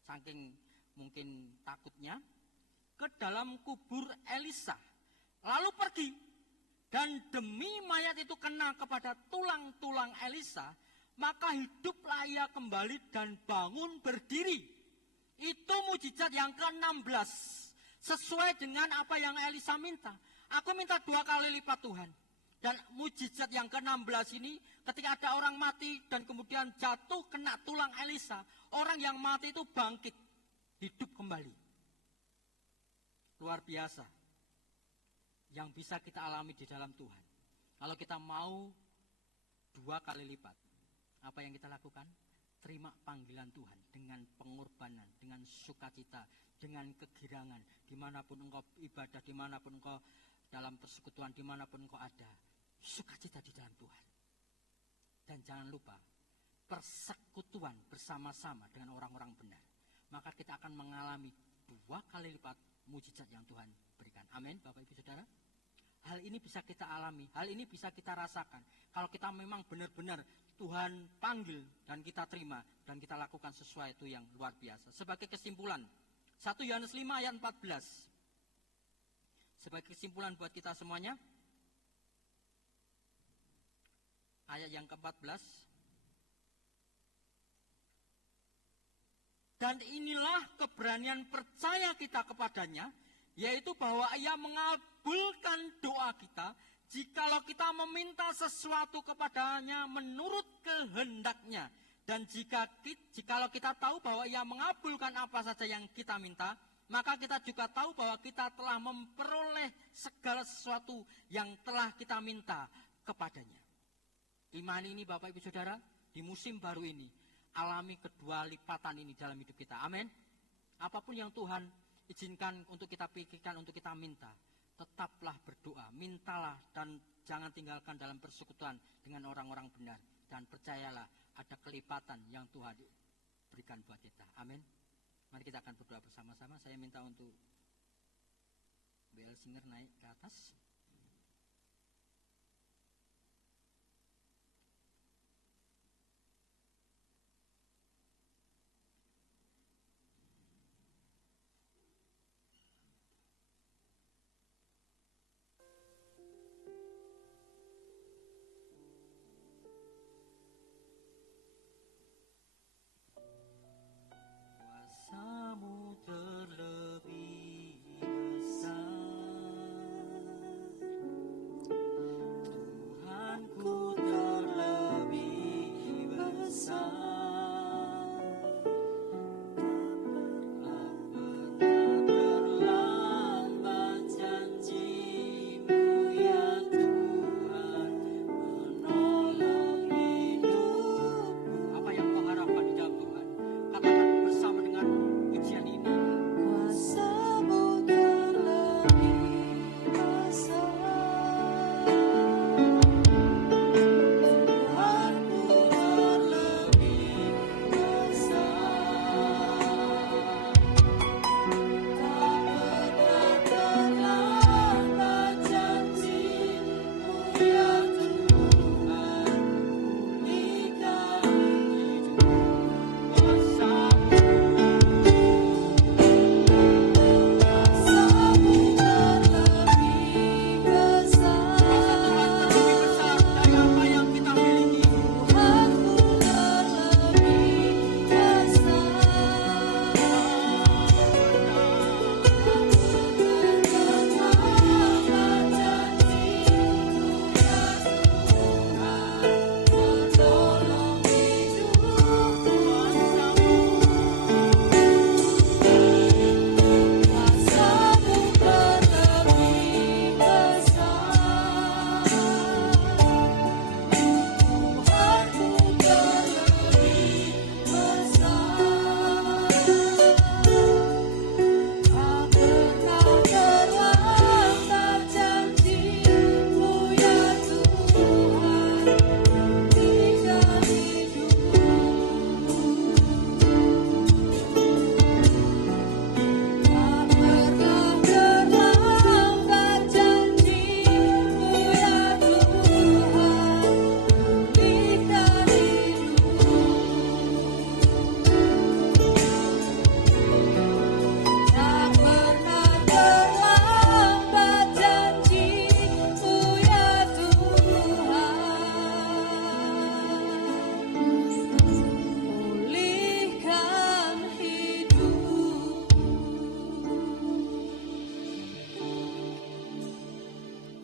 Saking mungkin takutnya, ke dalam kubur Elisa. Lalu pergi. Dan demi mayat itu kena kepada tulang-tulang Elisa, maka hiduplah ia kembali dan bangun berdiri. Itu mujizat yang ke-16. Sesuai dengan apa yang Elisa minta. Aku minta 2 kali lipat Tuhan. Dan mujizat yang ke-16 ini, ketika ada orang mati dan kemudian jatuh kena tulang Elisa, orang yang mati itu bangkit, hidup kembali. Luar biasa. Yang bisa kita alami di dalam Tuhan. Kalau kita mau 2 kali lipat, apa yang kita lakukan? Terima panggilan Tuhan dengan pengorbanan, dengan sukacita, dengan kegirangan. Dimanapun engkau ibadah, dimanapun engkau dalam persekutuan, dimanapun engkau ada, sukacita di dalam Tuhan. Dan jangan lupa, persekutuan bersama-sama dengan orang-orang benar. Maka kita akan mengalami 2 kali lipat mujizat yang Tuhan berikan. Amin, Bapak Ibu Saudara. Hal ini bisa kita alami, hal ini bisa kita rasakan. Kalau kita memang benar-benar Tuhan panggil dan kita terima dan kita lakukan sesuatu yang luar biasa. Sebagai kesimpulan, 1 Yohanes 5 ayat 14. Sebagai kesimpulan buat kita semuanya, ayat yang ke-14. Dan inilah keberanian percaya kita kepadanya, yaitu bahwa Ia mengabulkan doa kita jikalau kita meminta sesuatu kepadanya menurut kehendaknya. Dan jikalau kita tahu bahwa Ia mengabulkan apa saja yang kita minta, maka kita juga tahu bahwa kita telah memperoleh segala sesuatu yang telah kita minta kepadanya. Iman ini Bapak Ibu Saudara, di musim baru ini, alami kedua lipatan ini dalam hidup kita. Amin. Apapun yang Tuhan izinkan untuk kita pikirkan, untuk kita minta, tetaplah berdoa, mintalah dan jangan tinggalkan dalam persekutuan dengan orang-orang benar. Dan percayalah ada kelipatan yang Tuhan berikan buat kita. Amin. Mari kita akan berdoa bersama-sama. Saya minta untuk BL Singer naik ke atas. Kuasamu terlebih besar, Tuhanku terlebih besar. Tak pernah terlambat janji-Mu ya Tuhan, menolong hidupku. Apa yang kau harapkan di dalam Tuhan? Katakan bersama dengan pujian ini. Kuasamu terlebih besar, Tuhanku terlebih besar. Tak pernah terlambat janji-Mu ya Tuhan, pulihkan hidupku. Kuasamu terlebih besar, dari apa yang kita miliki. Tuhanku terlebih besar, terlambat janji-Mu ya Tuhan, menolong hidupku. Kuasamu terlebih besar, Tuhanku terlebih besar. Tak pernah terlambat janji-Mu ya Tuhan, pulihkan hidupku. Tak pernah terlambat janji-Mu ya Tuhan, pulihkan hidupku. Tak pernah terlambat janji-Mu ya Tuhan, pulihkan hidupku.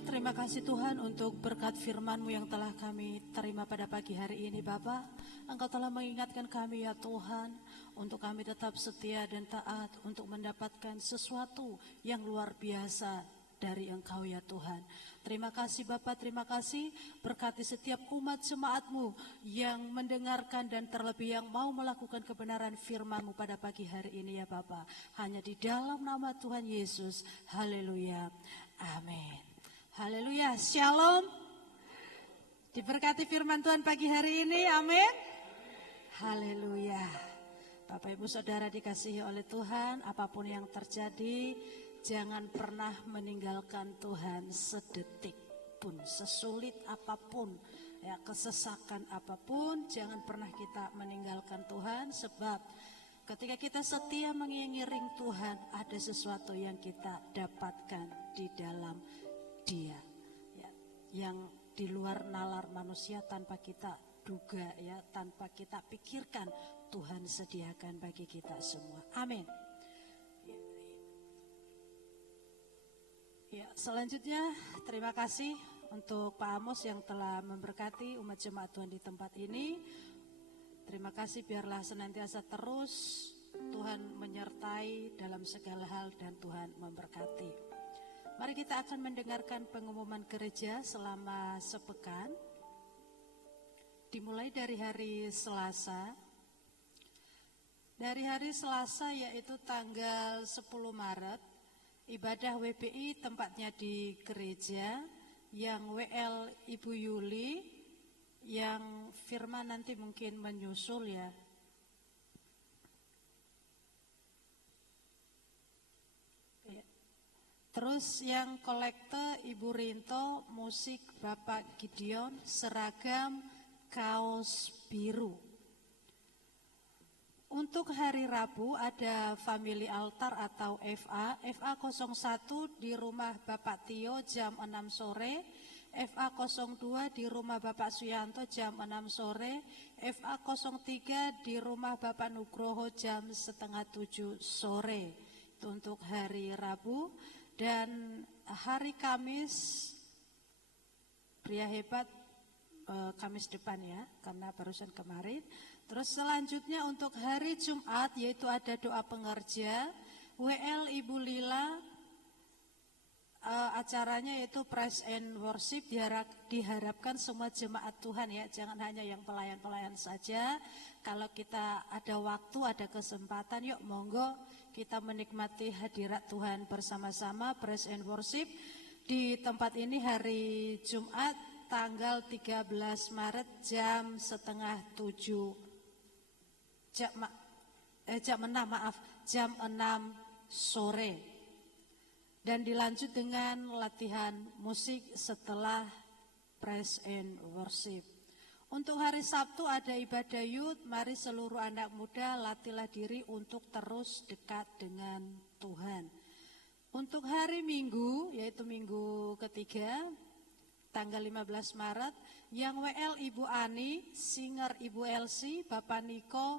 Terima kasih Tuhan untuk berkat firman-Mu yang telah kami terima pada pagi hari ini Bapa. Engkau telah mengingatkan kami ya Tuhan, untuk kami tetap setia dan taat untuk mendapatkan sesuatu yang luar biasa dari Engkau ya Tuhan. Terima kasih Bapa, terima kasih. Berkati setiap umat jemaat-Mu yang mendengarkan dan terlebih yang mau melakukan kebenaran firman-Mu pada pagi hari ini ya Bapa. Hanya di dalam nama Tuhan Yesus. Haleluya. Amin. Haleluya. Shalom. Diberkati firman Tuhan pagi hari ini. Amin. Haleluya. Bapak Ibu Saudara dikasihi oleh Tuhan, apapun yang terjadi, jangan pernah meninggalkan Tuhan sedetik pun, sesulit apapun ya kesesakan apapun, jangan pernah kita meninggalkan Tuhan, sebab ketika kita setia mengiring Tuhan, ada sesuatu yang kita dapatkan di dalam Dia, ya, yang di luar nalar manusia, tanpa kita duga, ya, tanpa kita pikirkan, Tuhan sediakan bagi kita semua. Amin. Ya, selanjutnya terima kasih untuk Pak Amos yang telah memberkati umat jemaat Tuhan di tempat ini. Terima kasih, biarlah senantiasa terus Tuhan menyertai dalam segala hal dan Tuhan memberkati. Mari kita akan mendengarkan pengumuman gereja selama sepekan. Dimulai dari hari Selasa. Dari hari Selasa yaitu tanggal 10 Maret, ibadah WPI tempatnya di gereja, yang WL Ibu Yuli, yang Firman nanti mungkin menyusul ya. Terus yang kolekte Ibu Rinto, musik Bapak Gideon, seragam kaos biru. Untuk hari Rabu ada Family Altar atau FA 01 di rumah Bapak Tio jam 6 sore, FA 02 di rumah Bapak Suyanto jam 6 sore, FA 03 di rumah Bapak Nugroho jam setengah 7 sore. Itu untuk hari Rabu. Dan hari Kamis, pria hebat, Kamis depan ya, karena barusan kemarin. Terus selanjutnya untuk hari Jumat yaitu ada doa pengerja, WL Ibu Lila, acaranya yaitu Praise and Worship. Diharapkan semua jemaat Tuhan ya, jangan hanya yang pelayan-pelayan saja. Kalau kita ada waktu, ada kesempatan, yuk monggo kita menikmati hadirat Tuhan bersama-sama. Praise and Worship di tempat ini hari Jumat tanggal 13 Maret jam setengah 7. Jam 6 sore. Dan dilanjut dengan latihan musik setelah Praise and Worship. Untuk hari Sabtu ada ibadah youth, mari seluruh anak muda latihlah diri untuk terus dekat dengan Tuhan. Untuk hari Minggu, yaitu minggu ketiga, tanggal 15 Maret, yang WL Ibu Ani, singer Ibu Elsie, Bapak Niko,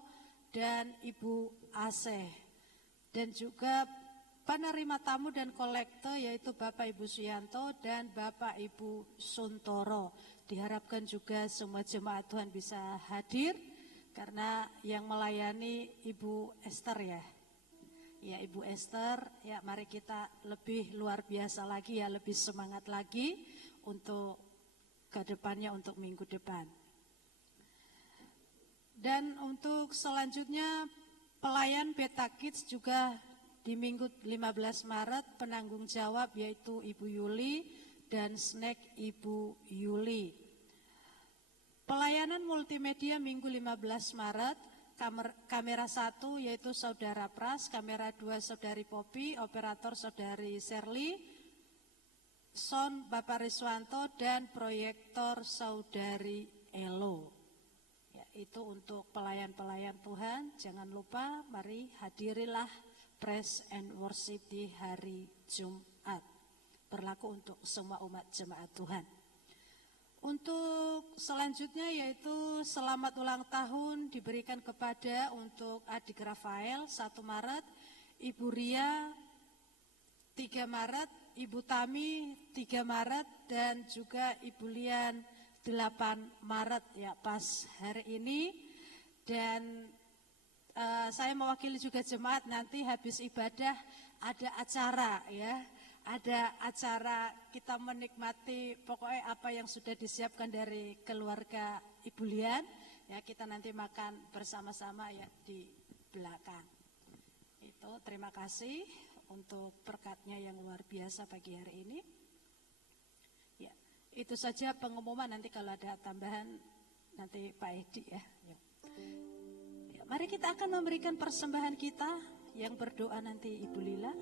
dan Ibu Aseh. Dan juga penerima tamu dan kolektor yaitu Bapak Ibu Suyanto dan Bapak Ibu Suntoro. Diharapkan juga semua jemaat Tuhan bisa hadir, karena yang melayani Ibu Esther ya. Ya Ibu Esther, ya mari kita lebih luar biasa lagi ya, lebih semangat lagi untuk ke depannya, untuk minggu depan. Dan untuk selanjutnya pelayan Beta Kids juga di minggu 15 Maret penanggung jawab yaitu Ibu Yuli dan snack Ibu Yuli. Pelayanan multimedia minggu 15 Maret, kamera 1 yaitu Saudara Pras, kamera 2 Saudari Popi, operator Saudari Serli, sound Bapak Riswanto, dan proyektor Saudari Elo. Ya, itu untuk pelayan-pelayan Tuhan. Jangan lupa, mari hadirilah Praise and Worship di hari Jumat. Berlaku untuk semua umat jemaat Tuhan. Untuk selanjutnya yaitu selamat ulang tahun diberikan kepada untuk adik Rafael 1 Maret, Ibu Ria 3 Maret, Ibu Tami 3 Maret, dan juga Ibu Lian 8 Maret ya, pas hari ini. Dan saya mewakili juga jemaat, nanti habis ibadah ada acara ya, ada acara kita menikmati pokoknya apa yang sudah disiapkan dari keluarga Ibu Lian ya, kita nanti makan bersama-sama ya di belakang. Itu terima kasih untuk berkatnya yang luar biasa pagi hari ini. Ya, itu saja pengumuman, nanti kalau ada tambahan nanti Pak Edi ya. Ya, mari kita akan memberikan persembahan kita yang berdoa nanti Ibu Lila.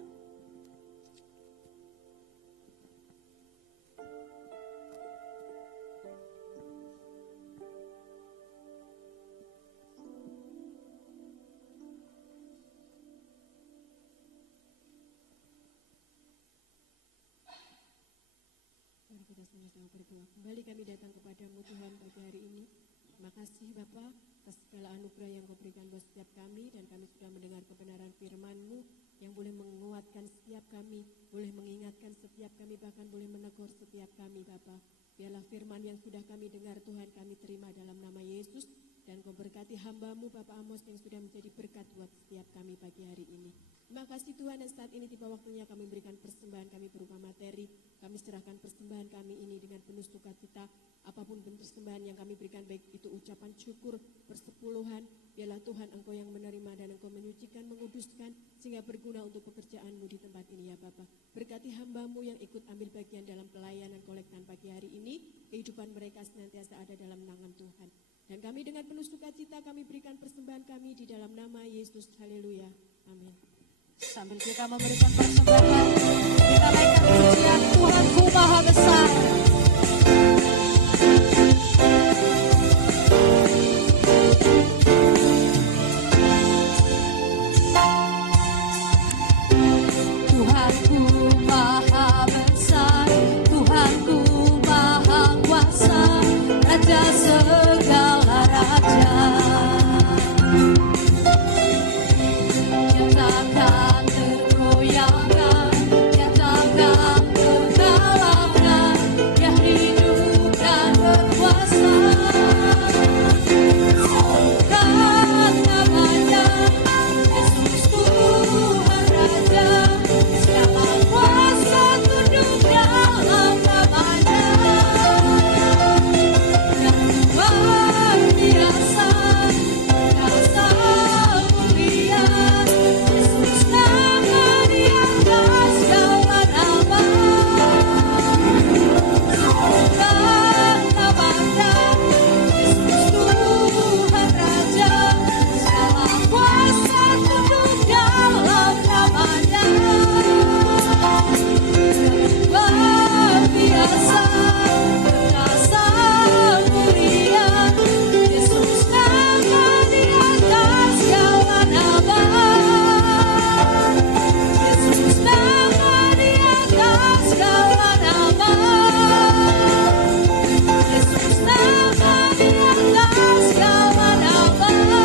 kita sama-sama berdoa. Kembali kami datang kepadamu Tuhan pagi hari ini. Terima kasih Bapa atas segala anugerah yang Kau berikan buat setiap kami, dan kami sudah mendengar kebenaran firman-Mu yang boleh menguatkan setiap kami, boleh mengingatkan setiap kami, bahkan boleh menegur setiap kami Bapa. Biarlah firman yang sudah kami dengar Tuhan kami terima dalam nama Yesus, dan Kau berkati hamba-Mu Bapak Amos yang sudah menjadi berkat buat setiap kami pagi hari ini. Terima kasih Tuhan, dan saat ini tiba waktunya kami berikan persembahan kami berupa materi. Kami serahkan persembahan kami ini dengan penuh sukacita. Apapun bentuk persembahan yang kami berikan, baik itu ucapan syukur, persepuluhan, biarlah Tuhan Engkau yang menerima dan Engkau menyucikan, menguduskan, sehingga berguna untuk pekerjaan-Mu di tempat ini ya Bapa. Berkati hamba-Mu yang ikut ambil bagian dalam pelayanan kolektan pagi hari ini, kehidupan mereka senantiasa ada dalam tangan Tuhan. Dan kami dengan penuh sukacita kami berikan persembahan kami di dalam nama Yesus. Haleluya. Amin. Sambil kita memberikan persembahan, kita naikkan pujian Tuhanku Maha Besar. Tuhanku Maha Besar, Tuhanku Maha Kuasa, Raja segala raja. Nyatakan tergoyangkan, nyatakan kedalamnya, Dia hidup dan berkuasa. Sembahkan namanya, Yesus Tuhan Raja, segala kuasa tunduk dalam namanya. Yang luar biasa, kuasa mulia, Yesus nama di atas segala nama. Sembah namanya, Yesus Tuhan Raja, segala kuasa tunduk dalam namanya. Luar biasa, perkasa mulia, Yesus nama di atas segala nama. Yesus nama di atas segala nama. Yesus nama di atas segala nama.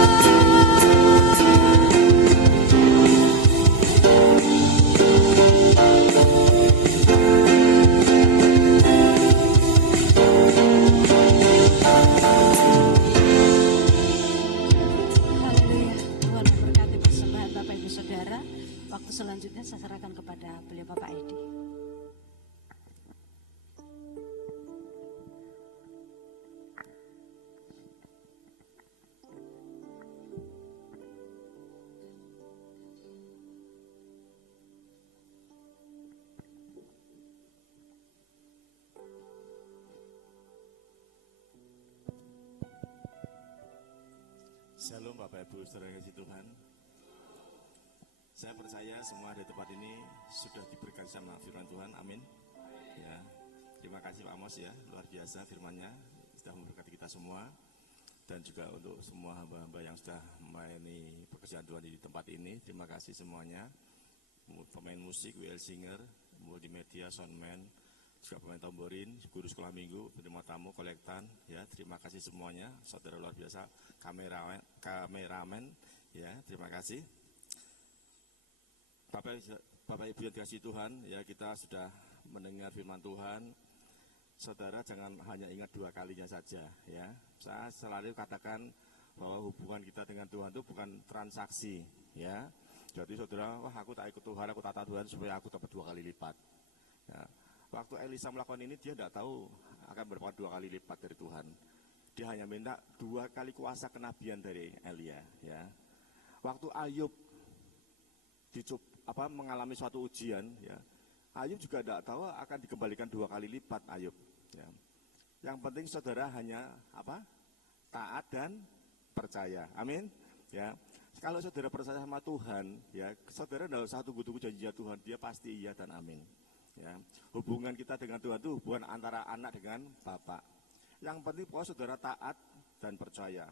Haleluya. Tuhan memberkati persembahan Bapak Ibu Saudara. Waktu selanjutnya saya serahkan kepada beliau Bapak Edi. Shalom Bapak Ibu Saudara kasih Tuhan. Saya percaya semua di tempat ini sudah diberkati sama firman Tuhan, amin. Ya, terima kasih Pak Amos ya, luar biasa firman-Nya sudah memberkati kita semua, dan juga untuk semua hamba-hamba yang sudah melayani pekerjaan Tuhan di tempat ini. Terima kasih semuanya, pemain musik, WL Singer, multimedia, soundman, juga pemain tamborin, guru sekolah minggu, penerima tamu, kolektan, ya terima kasih semuanya, saudara luar biasa, kameramen, ya terima kasih. Bapak Ibu yang dikasihi Tuhan, ya kita sudah mendengar firman Tuhan. Saudara jangan hanya ingat dua kalinya saja, ya. Saya selalu katakan bahwa hubungan kita dengan Tuhan itu bukan transaksi, ya. Jadi saudara, wah aku tak ikut Tuhan, aku tata Tuhan supaya aku dapat 2 kali lipat. Ya. Waktu Elisa melakukan ini, dia tidak tahu akan mendapatkan 2 kali lipat dari Tuhan. Dia hanya minta 2 kali kuasa kenabian dari Elia, ya. Waktu Ayub mengalami suatu ujian, ya, Ayub juga tidak tahu akan dikembalikan 2 kali lipat Ayub. Ya. Yang penting saudara hanya taat dan percaya, amin. Ya, kalau saudara percaya sama Tuhan, ya, saudara tidak usah tunggu-tunggu janji Tuhan, dia pasti iya dan amin. Ya, hubungan kita dengan Tuhan itu hubungan antara anak dengan Bapak. Yang penting pokoknya saudara taat dan percaya,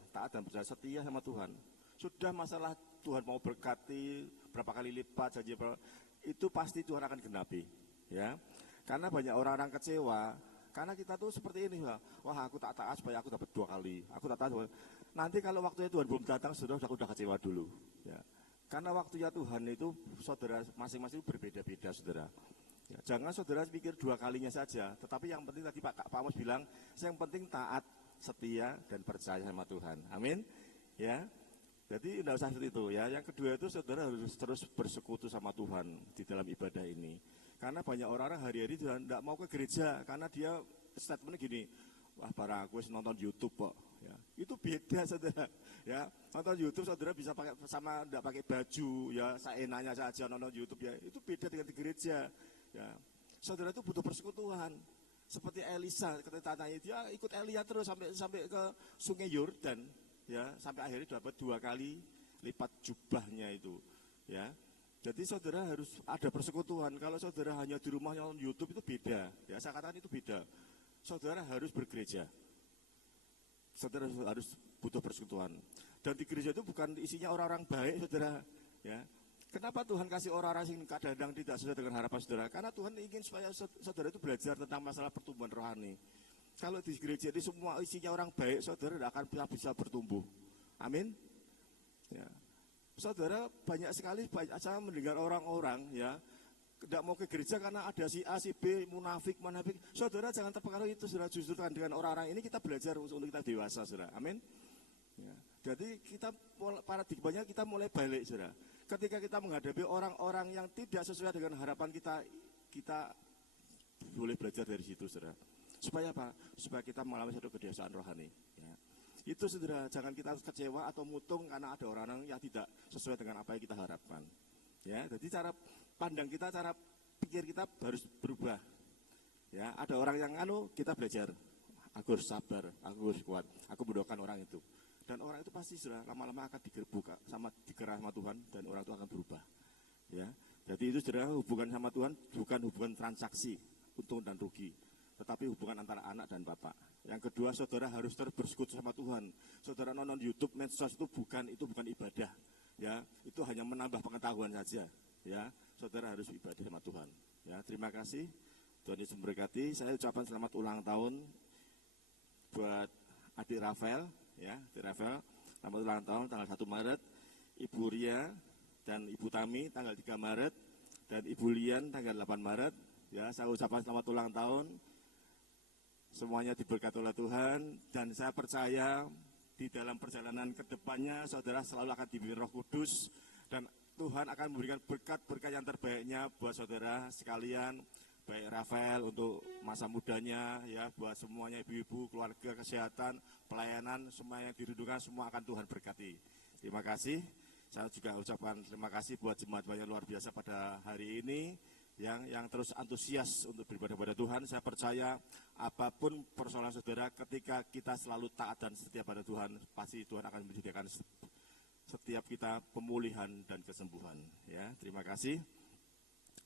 setia sama Tuhan. Sudah masalah Tuhan mau berkati berapa kali lipat janji itu pasti Tuhan akan genapi, ya. Karena banyak orang-orang kecewa Karena kita tuh seperti ini, wah aku tak taat supaya aku dapat 2 kali, aku tak taat. Nanti kalau waktunya Tuhan belum datang, saudara udah kecewa dulu. Ya. Karena waktunya Tuhan itu, saudara masing-masing berbeda-beda, saudara. Ya, jangan saudara pikir 2 kalinya saja, tetapi yang penting tadi Pak Amos bilang, yang penting taat, setia, dan percaya sama Tuhan. Amin. Ya. Jadi tidak usah seperti itu ya. Yang kedua itu saudara harus terus bersekutu sama Tuhan di dalam ibadah ini. Karena banyak orang-orang hari-hari tidak mau ke gereja karena dia statementnya gini, wah barang aku nonton YouTube kok. Ya, itu beda saudara. Ya, nonton YouTube saudara bisa pakai sama tidak pakai baju, ya seenaknya saja nonton YouTube ya. Itu beda dengan di gereja. Ya, saudara itu butuh persekutuan. Seperti Elisa ketika tanya dia ikut Elia terus sampai ke Sungai Yordan, ya sampai akhirnya dapat 2 kali lipat jubahnya itu. Ya. Jadi saudara harus ada persekutuan. Kalau saudara hanya di rumah nonton YouTube itu beda. Ya, saya katakan itu beda. Saudara harus bergereja. Saudara harus butuh persekutuan. Dan di gereja itu bukan isinya orang-orang baik, saudara. Ya. Kenapa Tuhan kasih orang-orang yang kadang-kadang tidak sesuai dengan harapan saudara? Karena Tuhan ingin supaya saudara itu belajar tentang masalah pertumbuhan rohani. Kalau di gereja ini semua isinya orang baik, saudara tidak akan bisa bertumbuh. Amin. Ya. Saudara banyak sekali saya mendengar orang-orang ya tidak mau ke gereja karena ada si A, si B, munafik. Saudara jangan terpengaruh itu, saudara. Justru dengan orang-orang ini kita belajar untuk kita dewasa, saudara. Amin. Ya. Jadi kita paradigmanya kita mulai balik, saudara. Ketika kita menghadapi orang-orang yang tidak sesuai dengan harapan kita boleh belajar dari situ, saudara. Supaya apa? Supaya kita mengalami satu kedewasaan rohani. Ya. Itu saudara, jangan kita kecewa atau mutung karena ada orang-orang yang tidak sesuai dengan apa yang kita harapkan. Ya, jadi cara pandang kita, cara pikir kita harus berubah. Ya, ada orang yang kita belajar. Aku harus sabar, aku harus kuat. Aku mendoakan orang itu. Dan orang itu pasti saudara lama-lama akan digerak sama Tuhan dan orang itu akan berubah. Ya, jadi itu saudara hubungan sama Tuhan bukan hubungan transaksi untung dan rugi, tetapi hubungan antara anak dan bapak. Yang kedua, saudara harus terus bersekutu sama Tuhan. Saudara nonton YouTube, medsos itu bukan ibadah. Ya, itu hanya menambah pengetahuan saja. Ya, saudara harus ibadah sama Tuhan. Ya, terima kasih. Tuhan Yesus memberkati. Saya ucapkan selamat ulang tahun buat adik Rafael. Ya, adik Rafael, selamat ulang tahun tanggal 1 Maret. Ibu Ria dan Ibu Tami tanggal 3 Maret dan Ibu Lian tanggal 8 Maret. Ya, saya ucapkan selamat ulang tahun. Semuanya diberkati oleh Tuhan dan saya percaya di dalam perjalanan ke depannya saudara selalu akan dibimbing Roh Kudus dan Tuhan akan memberikan berkat-berkat yang terbaiknya buat saudara sekalian, baik Rafael untuk masa mudanya ya, buat semuanya ibu-ibu, keluarga, kesehatan, pelayanan, semua yang dirindukan semua akan Tuhan berkati. Terima kasih. Saya juga ucapkan terima kasih buat jemaat banyak luar biasa pada hari ini. Yang terus antusias untuk beribadah pada Tuhan. Saya percaya apapun persoalan saudara, ketika kita selalu taat dan setia pada Tuhan, pasti Tuhan akan menyediakan setiap kita pemulihan dan kesembuhan. Ya, terima kasih.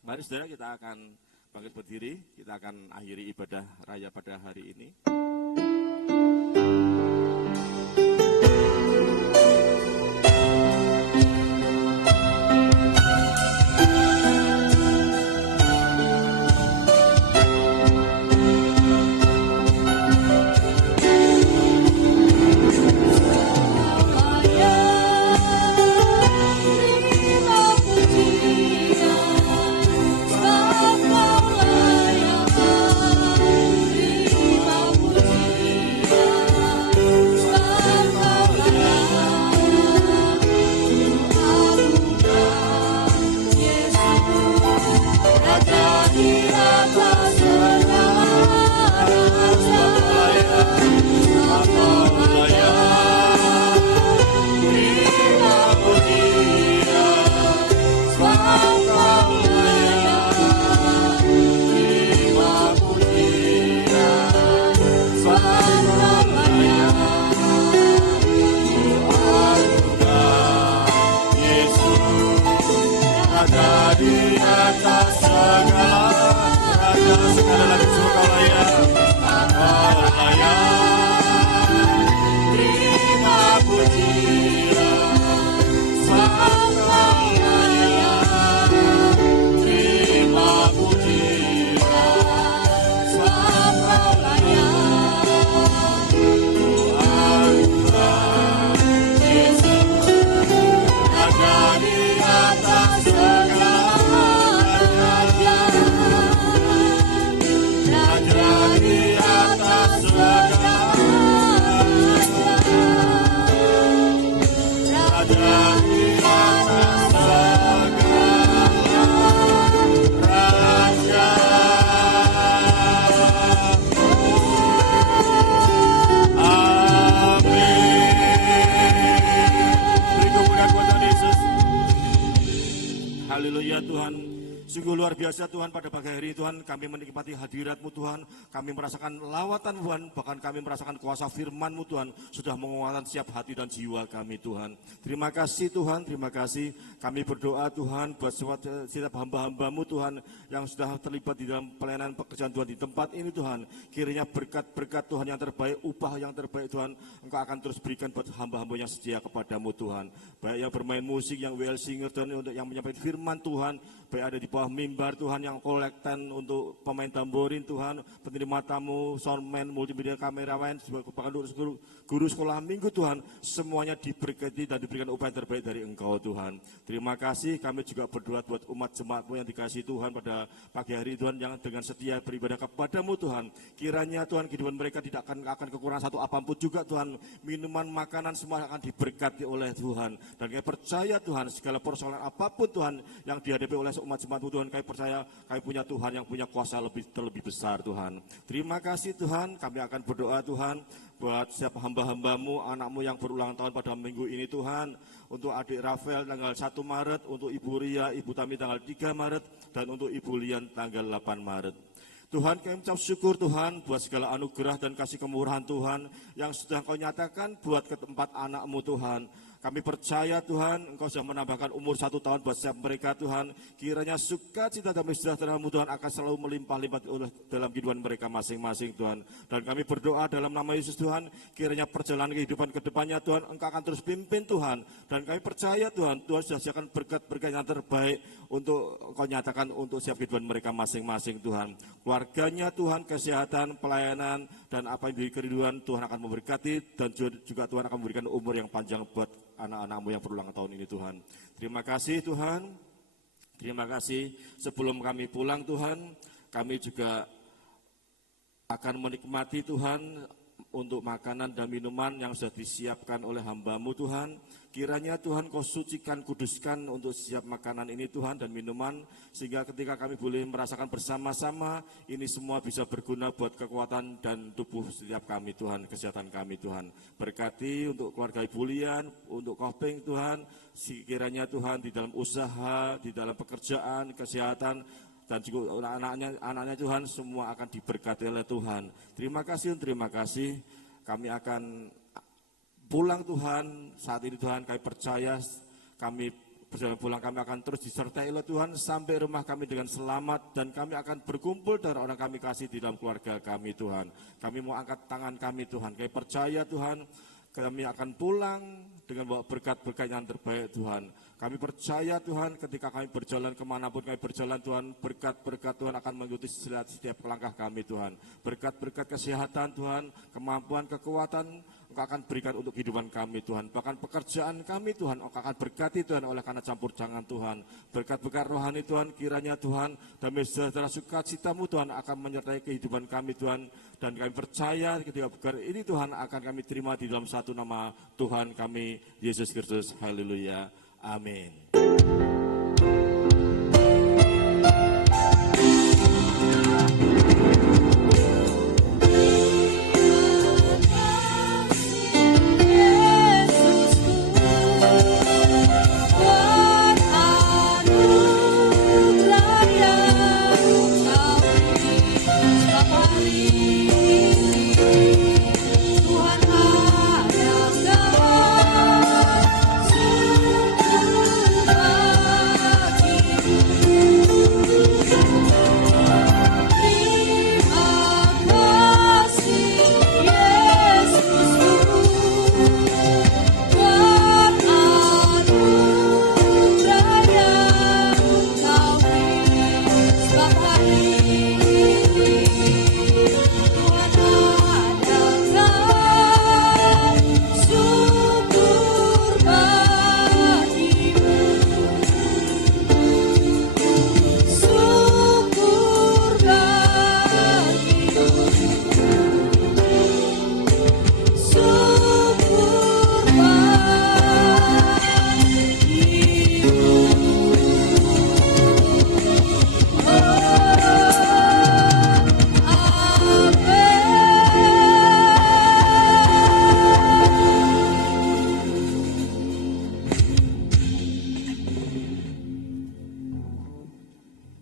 Mari saudara, kita akan bangkit berdiri, kita akan akhiri ibadah raya pada hari ini. Terima biasa Tuhan, pada pagi hari Tuhan, kami menikmati hadirat-Mu Tuhan, kami merasakan lawatan Tuhan, bahkan kami merasakan kuasa firman-Mu Tuhan, sudah menguatkan setiap hati dan jiwa kami Tuhan. Terima kasih Tuhan, terima kasih. Kami berdoa Tuhan, buat setiap hamba-hamba-Mu Tuhan, yang sudah terlibat di dalam pelayanan pekerjaan Tuhan di tempat ini Tuhan. Kiranya berkat-berkat Tuhan yang terbaik, upah yang terbaik Tuhan, Engkau akan terus berikan buat hamba-hamba yang setia kepadamu Tuhan. Baik yang bermain musik, yang WL singer Tuhan, untuk yang menyampaikan firman Tuhan, baik ada di bawah mimbar Tuhan, yang kolektan untuk pemain tamborin Tuhan, penerima tamu, soundman, multimedia, kamerawan, bahkan guru sekolah minggu Tuhan, semuanya diberkati dan diberikan upah yang terbaik dari Engkau Tuhan. Terima kasih, kami juga berdoa buat umat jemaat-Mu yang dikasihi Tuhan pada pagi hari Tuhan, yang dengan setia beribadah kepadamu Tuhan. Kiranya Tuhan kehidupan mereka tidak akan kekurangan satu apapun juga Tuhan, minuman, makanan semua akan diberkati oleh Tuhan. Dan kami percaya Tuhan, segala persoalan apapun Tuhan yang dihadapi oleh umat jemaat-Mu Tuhan, kami percaya kami punya Tuhan yang punya kuasa terlebih besar Tuhan. Terima kasih Tuhan, kami akan berdoa Tuhan buat setiap hamba-hamba-Mu, anak-Mu yang berulang tahun pada minggu ini Tuhan. Untuk adik Rafael tanggal 1 Maret, untuk Ibu Ria, Ibu Tami tanggal 3 Maret, dan untuk Ibu Lian tanggal 8 Maret. Tuhan, kami ucap syukur Tuhan buat segala anugerah dan kasih kemurahan Tuhan yang sudah Kau nyatakan buat keempat anak-Mu Tuhan. Kami percaya Tuhan, Engkau sudah menambahkan umur 1 tahun buat setiap mereka Tuhan. Kiranya sukacita dan sejahtera-Mu Tuhan akan selalu melimpah-limpah dalam kehidupan mereka masing-masing Tuhan. Dan kami berdoa dalam nama Yesus Tuhan, kiranya perjalanan kehidupan ke depannya Tuhan, Engkau akan terus pimpin Tuhan. Dan kami percaya Tuhan, Tuhan sudah siapkan berkat-berkat yang terbaik untuk Engkau nyatakan untuk setiap kehidupan mereka masing-masing Tuhan. Keluarganya Tuhan, kesehatan, pelayanan, dan apa yang diberi kerinduan Tuhan akan memberkati, dan juga Tuhan akan memberikan umur yang panjang buat anak-anak-Mu yang berulang tahun ini Tuhan. Terima kasih Tuhan, terima kasih. Sebelum kami pulang Tuhan, kami juga akan menikmati Tuhan untuk makanan dan minuman yang sudah disiapkan oleh hamba-Mu Tuhan. Kiranya Tuhan Kau sucikan, kuduskan untuk setiap makanan ini Tuhan dan minuman, sehingga ketika kami boleh merasakan bersama-sama, ini semua bisa berguna buat kekuatan dan tubuh setiap kami Tuhan, kesehatan kami Tuhan. Berkati untuk keluarga Ibu Lian, untuk Kopeng Tuhan, kiranya Tuhan di dalam usaha, di dalam pekerjaan, kesehatan, dan juga anaknya Tuhan, semua akan diberkati oleh Tuhan. Terima kasih, kami akan pulang Tuhan, saat ini Tuhan kami percaya, kami berjalan pulang, kami akan terus disertai oleh Tuhan sampai rumah kami dengan selamat, dan kami akan berkumpul dengan orang kami kasih di dalam keluarga kami Tuhan. Kami mau angkat tangan kami Tuhan, kami percaya Tuhan, kami akan pulang dengan bawa berkat-berkat yang terbaik Tuhan. Kami percaya Tuhan, ketika kami berjalan kemanapun kami berjalan Tuhan, berkat-berkat Tuhan akan mengikuti setiap langkah kami Tuhan. Berkat-berkat kesehatan Tuhan, kemampuan, kekuatan Engkau akan berikan untuk kehidupan kami Tuhan. Bahkan pekerjaan kami Tuhan, Engkau akan berkati Tuhan oleh karena campur tangan Tuhan. Berkat-berkat rohani Tuhan, kiranya Tuhan, damai sejahtera sukacita-Mu Tuhan akan menyertai kehidupan kami Tuhan. Dan kami percaya ketika berkat ini Tuhan akan kami terima di dalam satu nama Tuhan kami, Yesus Kristus. Haleluya. Amin.